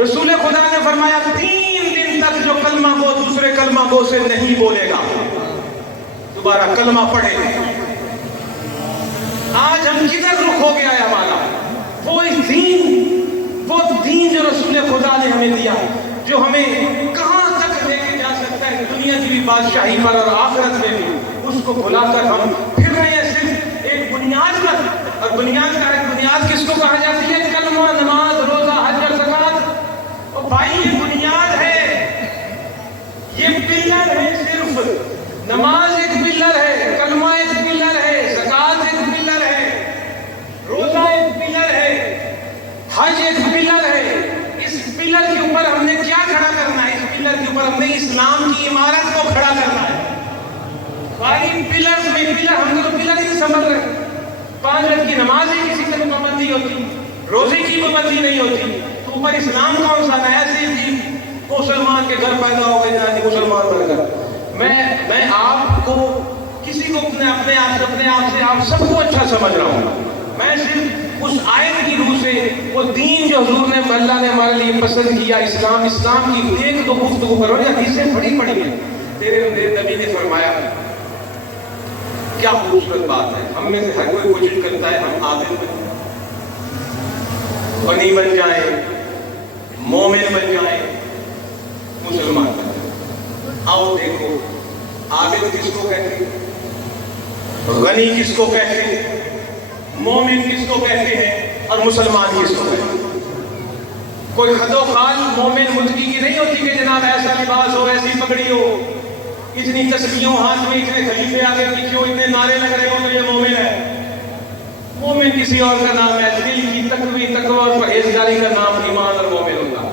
رسول خدا نے فرمایا 3 دن تک جو کلمہ گو دوسرے کلمہ گو سے نہیں بولے گا دوبارہ کلمہ پڑھے. آج ہم کدھر رخ ہو گیا ہے ہمارا؟ وہ دین جو رسول خدا نے ہمیں دیا، جو ہمیں کہاں تک لے کے جا سکتا ہے دنیا کی بھی بادشاہی پر اور آخرت میں بھی، اس کو بھلا کر ہم پھر رہے ہیں صرف ایک بنیاد پر. اور بنیاد کس کو کہا جاتی ہے؟ کلمہ، نماز، روزہ، حج اور زکات. اور بھائی یہ بنیاد ہے، یہ پلر ہے. صرف نماز ایک پلر ہے، کلمہ ایک پلر ہے، زکات ایک پلر ہے، روزہ ایک پلر ہے، حج ایک پلر ہے. اس پلر کے اوپر ہم نے کیا کھڑا کرنا ہے؟ اس پلر کے اوپر ہم نے اسلام کی عمارت کو کھڑا کرنا ہے. بھائی پلر میں پلر ہم تو پلر ہی سمجھ رہے. 5 وقت کی نماز ہی کسی سے پابندی ہوتی، روزے کی پابندی نہیں ہوتی، تو اوپر اسلام کون سا نیا سے مسلمان کے گھر پیدا ہو گئے جانے مسلمان بن کر. میں آپ کو کسی کو اپنے آپ سے آپ سب کو اچھا سمجھ رہا ہوں. میں صرف اس آیت کی روح سے وہ دین جو حضور نے اللہ نے ہمارے لیے پسند کیا، اسلام کی ایک دو گفتگو کرو یا حدیثیں پڑھی ہیں. میرے نبی نے فرمایا کیا خوبصورت بات ہے. ہم میں سے ہر کوئی کوشش کرتا ہے ہم عابد غنی بن جائیں، مومن بن جائیں، مسلمان بن جائیں. آؤ دیکھو عابد کس کو کہتے ہیں، غنی کس کو کہتے ہیں، مومن کس کو کہتے ہیں اور مسلمان کس کو کہتے ہیں. کوئی خد و خال مومن ملکی کی نہیں ہوتی کہ جناب ایسا لباس ہو، ایسی پگڑی ہو، اتنی تسبیحوں ہاتھ میں، اتنے خلیفے آگے پیچھے ہو، اتنے نعرے لگ رہے ہو تو یہ مومن ہے. مومن کسی اور کا نام ہے. دل کی تقوی، تقوی اور پرہیزگاری کا نام ایمان اور مومن ہوتا ہے.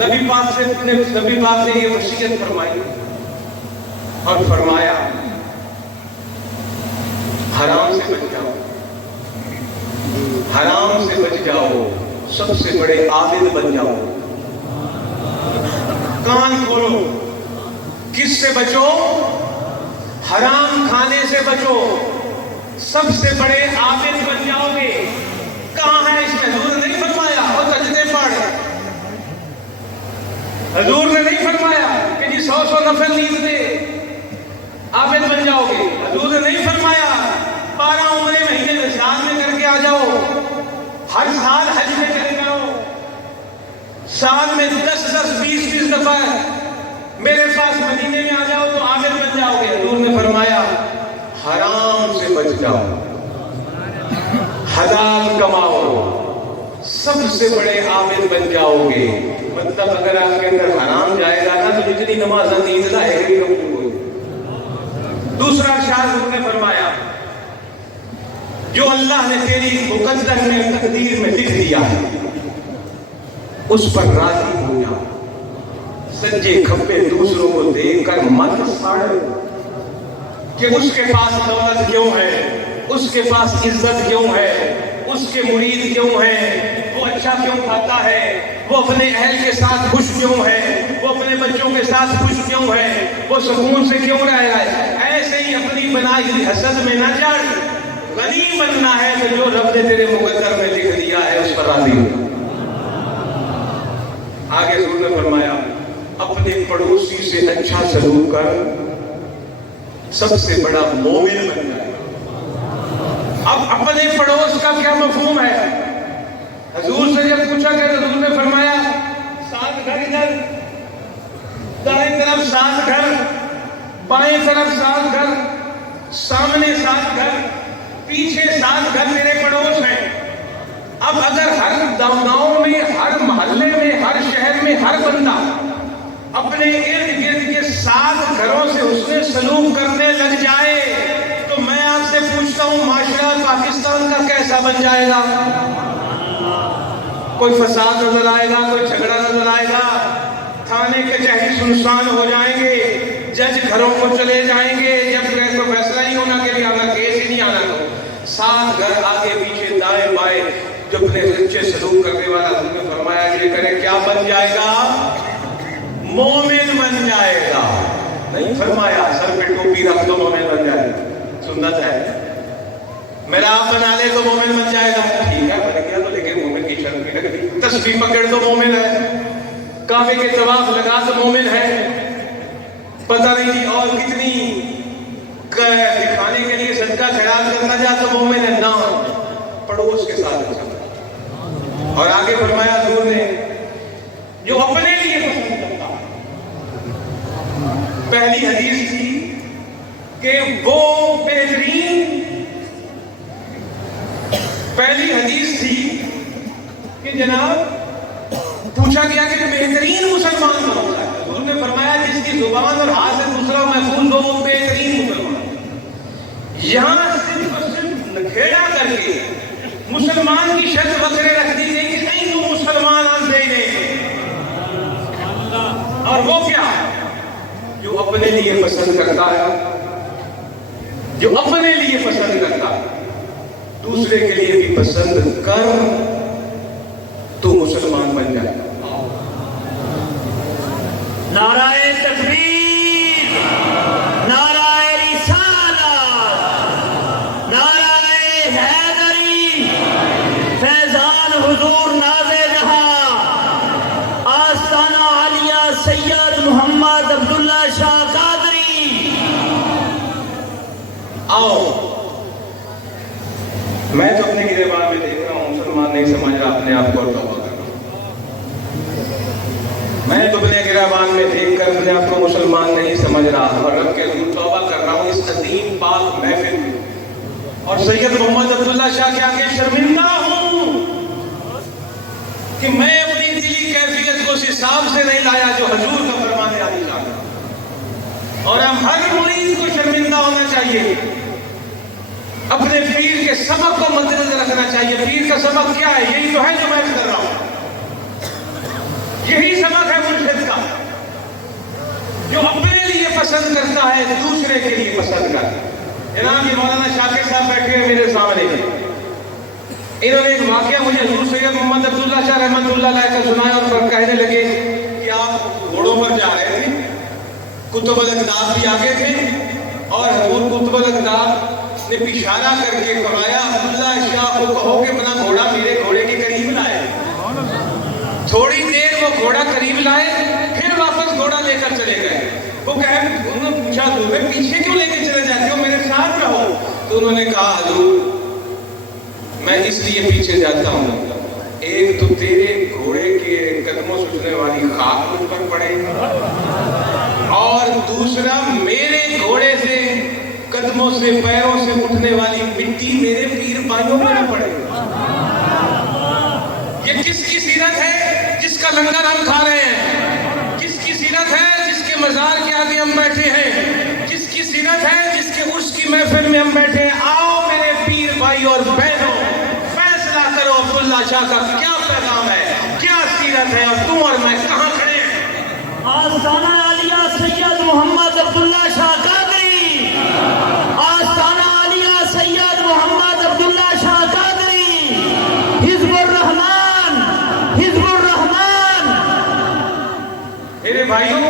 نبی پاک نے یہ وصیت فرمائی اور فرمایا حرام سے بچ جاؤ، حرام سے بچ جاؤ، سب سے بڑے عابد بن جاؤ. کان کھولو، کس سے بچو؟ حرام کھانے سے بچو، سب سے بڑے عابد بن جاؤ گے. کہاں ہے اس میں؟ حضور نے نہیں فرمایا اور سجدے پڑھ. حضور نے نہیں فرمایا کہ جی 100 نفل نیند دے عابد بن جاؤ گے. حضور نے نہیں فرمایا 12 عمرے مہینے میں سال میں کر کے آ جاؤ، ہر سال حج میں چلے جاؤ، سال میں 10-20 دفعہ میرے پاس مدینے میں آ جاؤ تو عابد بن جاؤ گے. حضور نے فرمایا حرام سے بچ جاؤ، حلال کماؤ، سب سے بڑے عابد بن جاؤ گے. مطلب اگر آپ کے اندر حرام جائے گا نا تو جتنی نماز نیند لائے گی قبول ہوگی. دوسرا ارشاد حضور نے فرمایا جو اللہ نے تیری مقدر میں تقدیر میں لکھ دیا ہے اس پر راضی ہو جا. سجے کھپے دوسروں کو دیکھ کر مت ساڑو کہ اس کے پاس دولت کیوں ہے، اس کے پاس عزت کیوں ہے، اس کے مرید کیوں ہیں، وہ اچھا کیوں کھاتا ہے، وہ اپنے اہل کے ساتھ خوش کیوں ہے، وہ اپنے بچوں کے ساتھ خوش کیوں ہے، وہ سکون سے کیوں رہ رہا ہے. ایسے ہی اپنی بنائی ہوئی حسد میں نہ چڑھ. غنی بننا ہے تو جو رب نے تیرے مقدر میں لکھ دیا ہے اس پر راضی ہو. آگے حضور نے فرمایا اپنے پڑوسی سے اچھا سلوک کر، سب سے بڑا مومن بن جائے. اب اپنے پڑوس کا کیا مفہوم ہے؟ حضور سے جب پوچھا گیا تو حضور نے فرمایا 7 گھر ادھر، دائیں طرف 7 گھر، بائیں طرف 7 گھر، سامنے 7 گھر، پیچھے 7 گھر میرے پڑوس ہیں. اب اگر ہر گاؤں میں، ہر محلے میں، ہر شہر میں ہر بندہ اپنے ارد گرد کے 7 گھروں سے حسن سلوک کرنے لگ جائے تو میں آپ سے پوچھتا ہوں معاشرہ پاکستان کا کیسا بن جائے گا؟ کوئی فساد نظر آئے گا، کوئی جھگڑا نظر آئے گا، تھانے کچہری سنسان ہو جائیں گے، جج گھروں کو چلے جائیں گے، جب کوئی فیصلہ ہی ہونا کہ آنا کیس ہی نہیں آنا تو 7 گھر آگے پیچھے دائیں بائیں جو اپنے اچھے سلوک کرنے والا حضور نے فرمایا یہ کرے کیا بن جائے گا؟ مومن بن جائے گا. نہیں فرمایا سر پہ ٹوپی رکھ دو مومن بن جائے گا. سنت ہے میرا آپ بنا لے تو مومن بن جائے گا. ٹھیک ہے بن گیا تو لیکن مومن کی شرط بھی لگتی. تسبیح پکڑ تو مومن ہے، کعبے کے طواف لگا تو مومن ہے. پتہ نہیں جی اور کتنی دکھانے کے لیے صدقہ خیرات کرنا جا تو مومن ہے. نہ پڑوس کے ساتھ اچھا. اور آگے فرمایا حضور نے جو اپنے لیے پسند کرتا. پہلی حدیث تھی کہ وہ بہترین، پہلی حدیث تھی کہ جناب پوچھا گیا کہ بہترین مسلمان کون ہوتا ہے؟ حضور نے فرمایا جس کی زبان اور ہاتھ سے دوسرا محفوظ ہو وہ بہترین مسلمان. یہاں صرف اور صرف نکھیڑا کر کے مسلمان کی شرط وکرے رکھ دی گئی کہ نہیں تو مسلمان آن دے نہیں. اور وہ کیا جو اپنے لیے پسند کرتا ہے، جو اپنے لیے پسند کرتا ہے دوسرے کے لیے بھی پسند کر تو مسلمان بن جائے. نعرہ تکبیر، نعرہ رسالت، نعرہ حیدری. محمد عبداللہ شاہ قادری. آؤ. میں تو اپنے گریبان میں دیکھ رہا ہوں مسلمان نہیں سمجھ رہا اپنے آپ کو اور توبہ کر رہا ہوں. میں تو اپنے گریبان میں دیکھ کر اپنے آپ کو مسلمان نہیں سمجھ رہا اور رب کے حضور توبہ کر رہا ہوں اس عظیم پاک محفل میں اور سید محمد عبداللہ شاہ کے آگے شرمندہ ہوں کہ میں اپنی دلی کیفیت کو اس حساب سے نہیں لایا جو حضور کا فرمان عالی شان. اور ہم ہر مرید کو شرمندہ ہونا چاہیے, اپنے پیر کے سبق کو مد نظر رکھنا چاہیے. پیر کا سبق کیا ہے؟ یہی تو ہے جو میں کر رہا ہوں. یہی سبق ہے مرشد کا, جو اپنے لیے پسند کرتا ہے دوسرے کے لیے پسند کرتا ہے. جناب یہ مولانا شاکر صاحب بیٹھے ہیں میرے سامنے, انہوں نے ایک واقعہ مجھے حضور سید محمد عبداللہ شاہ رحمۃ اللہ علیہ کا سنایا اور پھر کہنے لگے کہ آپ گھوڑوں پر جا رہے تھے, کتب الاقدار بھی آگے تھے اور حضور کتب الاقدار نے اشارہ کر کے فرمایا عبداللہ شاہ کو کہو کہ اپنا گھوڑا میرے گھوڑے کے قریب لائے. تھوڑی دیر وہ گھوڑا قریب لائے, پھر واپس گھوڑا لے کر چلے گئے. وہ انہوں نے پوچھا تمہیں پیچھے کیوں لے کے چلے جاتے ہو, میرے ساتھ رہو. تو انہوں نے کہا حضور میں اس لیے پیچھے جاتا ہوں, ایک تو تیرے گھوڑے کے قدموں سے اٹھنے والی خاک مجھ پر پڑے اور دوسرا میرے گھوڑے سے قدموں سے پیروں سے اٹھنے والی مٹی میرے پیر بھائیوں پر نہ پڑے. یہ کس کی سیرت ہے جس کا لنگر ہم کھا رہے ہیں؟ کس کی سیرت ہے جس کے مزار کے آگے ہم بیٹھے ہیں؟ کس کی سیرت ہے جس کے عرس کی محفل میں ہم بیٹھے ہیں؟ آؤ میرے پیر بھائی اور بہنوں, فیصلہ کرو عبداللہ شاہ کا کیا پیغام ہے, کیا سیرت ہے, اور تم اور میں کہاں کھڑے ہیں؟ آستانہ عالیہ سید محمد عبداللہ شاہ قادری, آستانہ عالیہ سید محمد عبداللہ شاہ قادری, حزب الرحمن, حزب الرحمن. میرے بھائیوں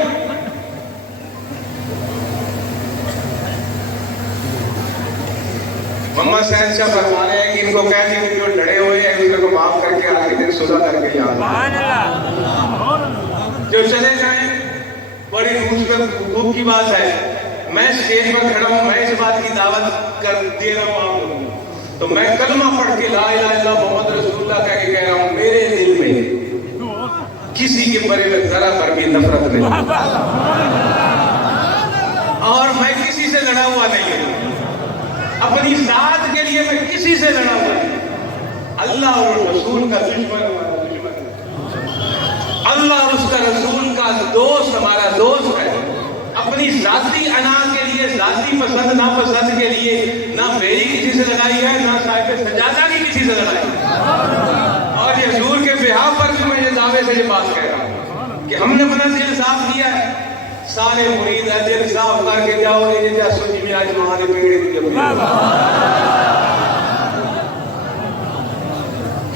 محمد صاحب صاحب فرما رہے ہیں کہ ان کو کہہ کہ جو لڑے ہوئے ہیں ان کو معاف کر کے آگے دن صلح کر کے جاؤ. جو چلے جائیں بڑی خوب کی بات ہے. میں اسٹیج پر کھڑا ہوں, میں اس بات کی دعوت کر دے رہا ہوں آپ لوگوں کو, تو میں کلمہ پڑھ کے لا الہ الا اللہ محمد رسول اللہ کہہ کے کہہ رہا ہوں میرے دل میں کسی کے بارے میں ذرا پر بھی نفرت نہیں اور میں کسی سے لڑا ہوا نہیں ہوں. اپنی ذات کے لیے میں کسی سے لڑا ہوا نہیں. اللہ اور رسول کا دشمن ہمارا دشمن ہے, اللہ اور اس کا رسول کا دوست ہمارا دوست ہے. اپنی ذاتی انا کے لیے, ذاتی پسند ناپسند کے لیے نہ میری کسی سے لڑائی ہے, نہ صاحب سجادہ کی کسی سے لڑائی ہے. اور یہ حضور کے بہا پر بھی میں یہ دعوے سے یہ بات کہہ رہا ہوں کہ ہم نے اپنا دل صاف کیا ہے. سارے مرید ہے دل صاف کر کے جاؤ گے جیسے سوچی میں آج مہارے پیڑے کی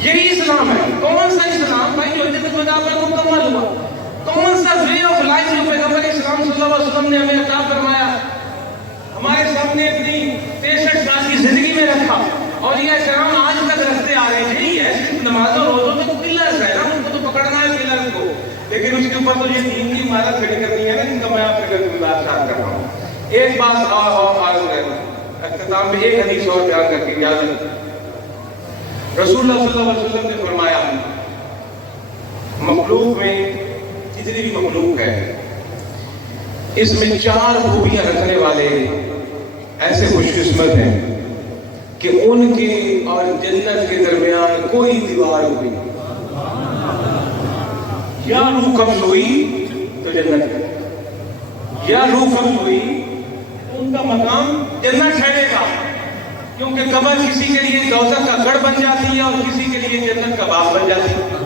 یہی اسلام ہے. کون سا اسلام بھائی جو جنت میں داخل مکمل ہوا؟ کون سا وے آف لائف جو پیغمبر اسلام صلی اللہ علیہ وسلم نے ہمیں عطا فرمایا, ہمارے سامنے اپنی 63 سال کی زندگی میں رکھا, اور یہ کرام آج تک رکھتے آ رہے ہیں. یہی ہے صرف نمازوں روزوں میں تو پلرز ہے نا, ان کو تو پکڑنا ہے پلرز کو, لیکن اس کے اوپر تو یہ دین کی عمارت کھڑی کرنی ہے نا, جن کا میں آپ سے گزارش کر رہا ہوں. ایک بات اور عرض ہے, اختتام میں ایک حدیث اور بیان کر کے اجازت. رسول اللہ صلی اللہ علیہ وسلم نے فرمایا مخلوق میں جتنی بھی مخلوق ہے اس میں 4 خوبیاں رکھنے والے ایسے خوش قسمت ہیں کہ ان کے اور جنت کے درمیان کوئی دیوار ہوئی, یا روح قبض ہوئی تو جنت ہے, یا روح قبض ہوئی ان کا مقام جنت ٹھہرے گا, کیونکہ قبر کسی کے لیے دوزخ کا گڑھ بن جاتی ہے اور کسی کے لیے جنت کا باغ بن جاتی ہے.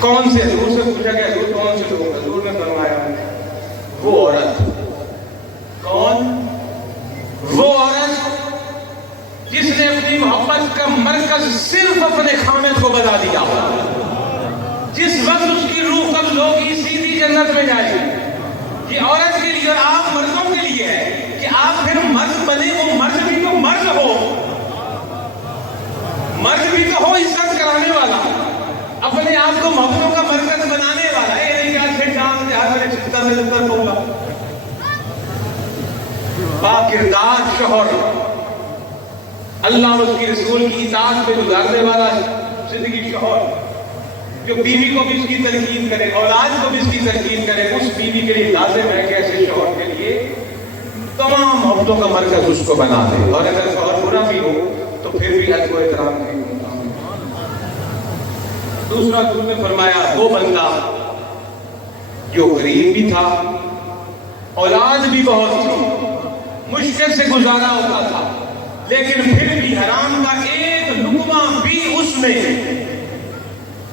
کون سے حضور سے پوچھا گیا حضور کون سے لوگ؟ حضور نے فرمایا وہ عورت. کون؟ وہ عورت جس نے اپنی محبت کا مرکز صرف اپنے خامد کو بتا دیا. جس وقت اس کی روح قبض ہوگی سیدھی جنت میں جائے گی. یہ عورت کے لیے اور آپ مردوں کے لیے ہے کہ آپ پھر مرد بنے. وہ مرد بھی تو مرد ہو, مرد بھی تو ہو عزت کرانے والا, اپنے آپ کو محبتوں کا مرکز بنانے والا. میں جب تک ہوگا. باکردار شوہر, اللہ اور اس کی رسول کی اطاعت میں گزارنے والا زندگی شوہر, جو بیوی کو بھی اس کی تلقین کرے, اولاد کو بھی اس کی تلقین کرے, اس بیوی کے لیے لازم ہے کہ ایسے شوہر کے لیے تمام محبتوں کا مرکز اس کو بنا دے. اور اگر شوہر برا بھی ہو تو پھر بھی ادب و احترام نہیں ہوتا. دوسرا حضور نے فرمایا وہ بندہ جو غریب بھی تھا, اولاد بھی بہت تھی, مشکل سے گزارا ہوتا تھا, لیکن پھر بھی حرام کا ایک لقمہ بھی اس نے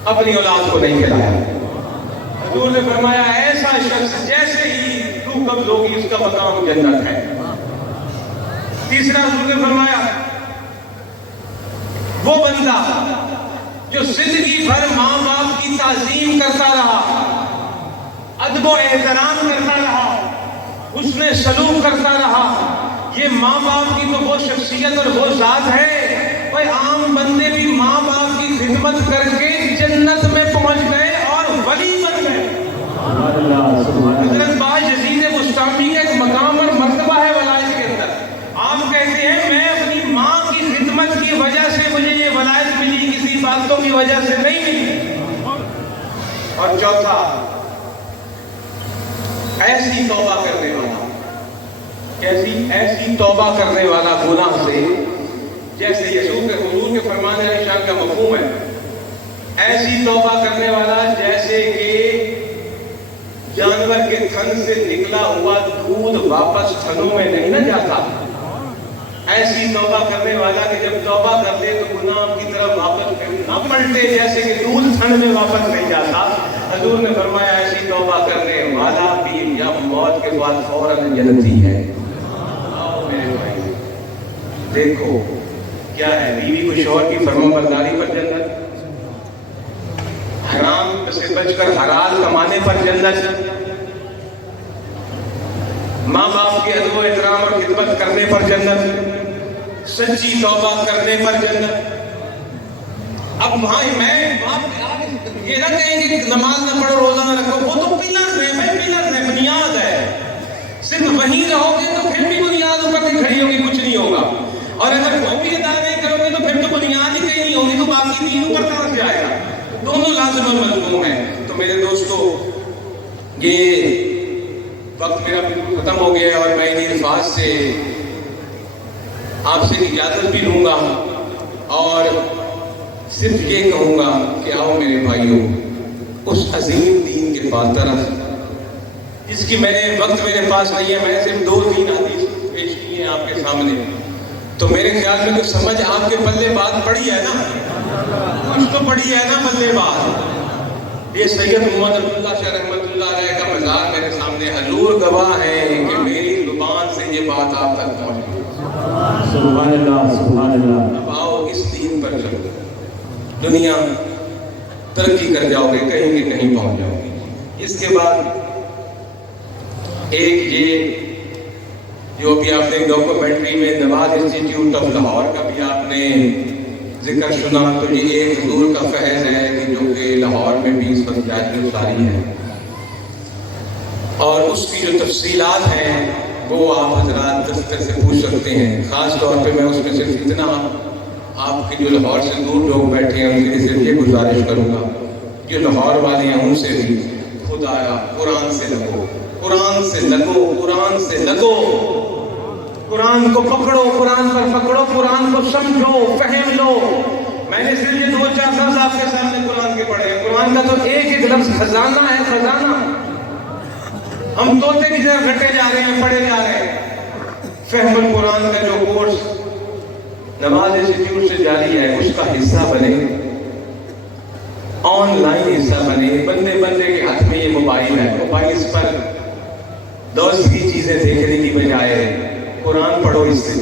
اپنی اولاد کو نہیں کھلایا. حضور نے فرمایا ایسا شخص جیسے ہی روح قبض ہوگی اس کا مقام جنت ہے. تیسرا حضور نے فرمایا وہ بندہ جو زندگی بھر ماں باپ کی تعظیم کرتا رہا, ادب و احترام کرتا رہا, حسن سلوک کرتا رہا, یہ ماں باپ کی تو وہ شخصیت اور وہ ذات ہے. وہ عام بندے بھی ماں باپ کی خدمت کر کے جنت میں پہنچ گئے اور ولی بن گئے. حضرت باز یزید بسطامی کا ایک مقام اور مرتبہ ہے ولایت کے اندر. آپ کہتے ہیں میں اپنی ماں کی خدمت کی وجہ سے مجھے یہ ولایت ملی, کسی باتوں کی وجہ سے نہیں ملی. اور چوتھا ایسی توبہ کرنے والا, ایسی توبہ کرنے والا گناہ سے, جیسے یسوع کے حضور کے فرمان شان کا مفہوم ہے, ایسی توبہ کرنے والا جیسے کہ جانور کے تھن سے نکلا ہوا دودھ واپس تھنوں میں نہیں نہ جاتا. ایسی توبہ کرنے والا کہ جب توبہ کر لے تو گناہ کی طرف واپس نہ پلٹے, جیسے کہ دودھ تھن میں واپس نہیں جاتا. حضور نے فرمایا ایسی توبہ کرنے والا بھی یا موت کے بعد فوراً جنتی ہے. میرے بھائی دیکھو کیا ہے, بیوی کو شوہر کی فرمانبرداری پر جنت, حرام سے بچ کر حلال کمانے پر جنت, ماں باپ کے ادب و احترام اور خدمت کرنے پر جنت, سچی توبہ کرنے پر جنت. اب بھائی میں یہ نہ کہیں کہ نماز نہ پڑھو روزہ نہ رکھو, وہ تو پلر ہے, پلر ہے, بنیاد ہے. صرف وہیں رہو گے تو پھر بھی بنیاد اوپر نہیں کھڑی ہوگی, کچھ نہیں ہوگا. اور اگر وہ بھی ادا نہیں کرو گے تو پھر تو بنیاد ہی کہیں نہیں ہوگی, تو باقی تین اوپر طرف جائے گا. دونوں لازم و ملزوم ہیں. تو میرے دوستو یہ وقت میرا بالکل ختم ہو گیا اور میں انہیں الفاظ سے آپ سے اجازت بھی لوں گا اور صرف یہ کہوں گا کہ آؤ میرے بھائیوں اس عظیم دین کے طرف جس کی میں نے وقت میرے پاس نہیں ہے, میں صرف 2 دین حدیث پیش کی ہیں آپ کے سامنے. تو میرے خیال میں تو سمجھ آپ کے پلے بات پڑی ہے نا, کچھ تو پڑی ہے نا پلے بات. یہ سید محمد عبداللہ شاہ رحمۃ اللہ علیہ کا مزار میرے سامنے, حضور گواہ ہے کہ میری زبان سے یہ بات آپ تک پہنچی. سبحان اللہ, سبحان اللہ. اب آؤ اس دین پر چلو, دنیا ترقی کر جاؤ گے, کہیں گے کہیں پہنچ جاؤ گے. اس کے بعد ایک یہ جو بھی آپ نے ڈاکومنٹری میں نواز انسٹیٹیوٹ آف لاہور کا بھی آپ نے ذکر سنا, تو یہ ایک حضور کا فیض ہے کہ جو کہ لاہور میں بھی اس وقت جاری اتاری ہے, اور اس کی جو تفصیلات ہیں وہ آپ حضرات دفتر سے پوچھ سکتے ہیں. خاص طور پہ میں اس میں صرف اتنا آپ کے جو لاہور سے دور لوگ بیٹھے ہیں ان کے لیے صرف یہ گزارش کروں گا کہ لاہور والے ہیں ان سے بھی خدایا قرآن سے لگو, قرآن سے لگو, قرآن سے لگو, قرآن کو پکڑو, قرآن پر پکڑو, قرآن کو سمجھو, فہم لو. میں نے صرف یہ 2-4 لفظ آپ کے سامنے قرآن کے پڑھے ہیں. قرآن کا تو ایک لفظ خزانہ ہے, خزانہ. ہم طوطے کی طرح گھٹے جا رہے ہیں, پڑھے جا رہے ہیں. فہم القرآن کا جو کورس نواز انسٹیٹیوٹ سے جاری ہے اس کا حصہ بنے, آن لائن حصہ بنے. بندے کے ہاتھ میں یہ موبائل ہے, موبائل پر دوسری چیزیں دیکھنے کی بجائے قرآن پڑھو, اس سے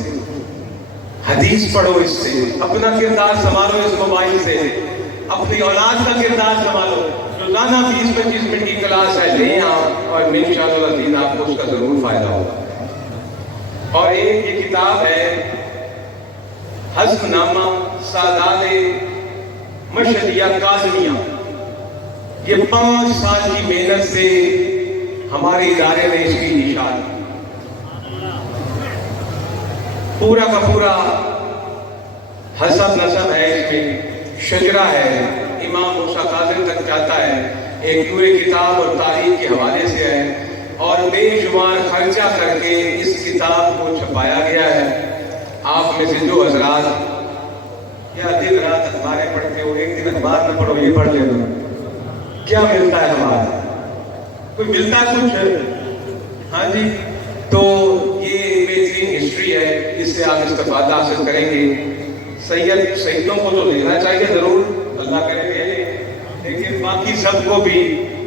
حدیث پڑھو, اس سے اپنا کردار سنبھالو, اس موبائل سے اپنی اولاد کا کردار سنبھالو. روزانہ 20-25 منٹ کی کلاس ہے, لیں آپ اور انشاءاللہ دین آپ کو اس کا ضرور فائدہ ہوگا. اور ایک یہ کتاب ہے حزم نامہ سادات مشہدیہ کاظمیہ. یہ 5 سال کی محنت سے ہمارے ادارے نے اس کی اشاعت پورا کا پورا حسب نسب ہے، اس میں شجرہ ہے، امام موسیٰ کاظم تک جاتا ہے، ایک پورے کتاب اور تاریخ کے حوالے سے ہے، اور بے شمار خرچہ کر کے اس کتاب کو چھپایا گیا ہے۔ آپ میں سے جو حضرات یا دن رات اخباریں پڑھتے ہو، ایک دن اخبار نہ پڑھو، یہ پڑھ لے دو، کیا ملتا ہے ہمارا؟ کوئی ملتا ہے کچھ؟ ہاں جی، تو یہ بہترین ہسٹری ہے، اس سے آپ استفادہ حاصل کریں گے۔ سیدوں کو تو لینا چاہیے ضرور، اللہ کرے گے، لیکن باقی سب کو بھی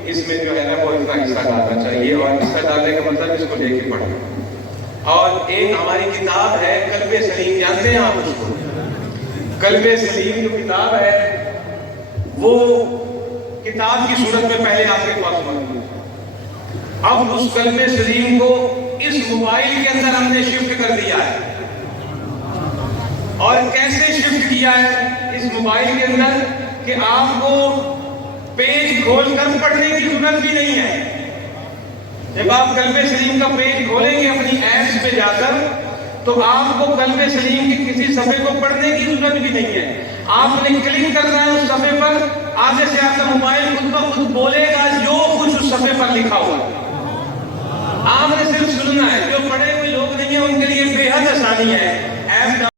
اس میں جو ہے نا وہ ان کا حصہ ڈالنا چاہیے، اور حصہ ڈالنے کا مطلب اس کو لے کے پڑھنا۔ اور ایک ہماری کتاب ہے قلب سلیم، جانتے ہیں آپ اس کو؟ قلب سلیم جو کتاب ہے وہ کتاب کی صورت میں پہلے آپ کے پاس موجود ہے، اب اس قلب سلیم کو اس موبائل کے اندر ہم نے شفٹ کر دیا ہے۔ اور کیسے شفٹ کیا ہے اس موبائل کے اندر کہ آپ کو پیج کھول کر پڑھنے کی ضرورت بھی نہیں ہے۔ جب آپ قلب سلیم کا پیج کھولیں گے اپنی ایپس پہ جا کر تو آپ کو قلب سلیم کی کسی صفحے کو پڑھنے کی ضرورت بھی نہیں ہے، آپ نے کلک کرنا ہے اس صفحے پر، آگے سے آپ کا موبائل خود بخود بولے گا جو کچھ اس صفحے پر لکھا ہوا ہے، آپ نے صرف سننا ہے۔ جو پڑھے ہوئے لوگ نہیں ہیں ان کے لیے بے حد آسانی ہے۔ ایپ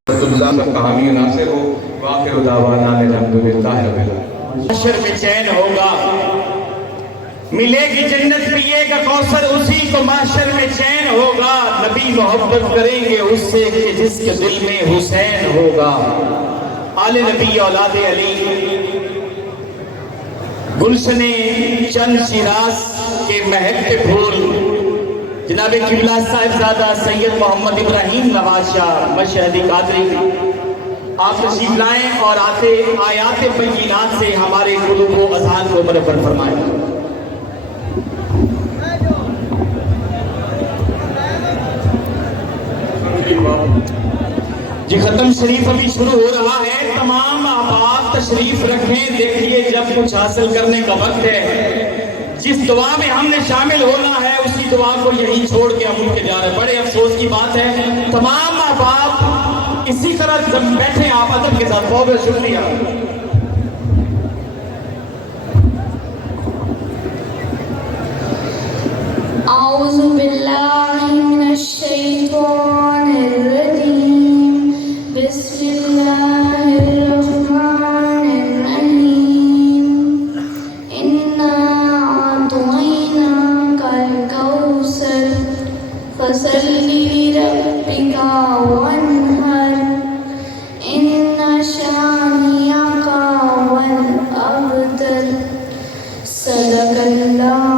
کہانی ناصر ہو، واخر دعوانا الحمدللہ رب العالمین۔ محشر میں چین ہوگا، ملے گی جنت پیے گا کوثر، اسی کو محشر میں چین ہوگا۔ نبی محبت کریں گے اس سے کہ جس کے دل میں حسین ہوگا۔ آل نبی اولاد علی، گلشن چند شیراز کے مہکتے پھول، جناب قبلہ صاحبزادہ سید محمد ابراہیم نواز شاہ مشہدی قادری، آپ تشریف لائیں اور آتے آیات بینات سے ہمارے قلوب و اذہان کو منور فرمائیں۔ جی ختم شریف ابھی شروع ہو رہا ہے، تمام احباب تشریف رکھیں۔ دیکھیے جب کچھ حاصل کرنے کا وقت ہے، جس دعا میں ہم نے شامل ہونا ہے اسی دعا کو یہی چھوڑ کے ہم اٹھ کے جا رہے ہیں۔ بڑے افسوس کی بات ہے، تمام احباب اسی طرح جب بیٹھے آپ ادب کے ساتھ، بہت بہت شکریہ۔ اعوذ باللہ من الشیطان الرجیم، بسم اللہ الرحمن الرحیم، انا اعطیناک الکوثر فصل لربک وانحر، ان شانئک هو الابتر، صدق اللہ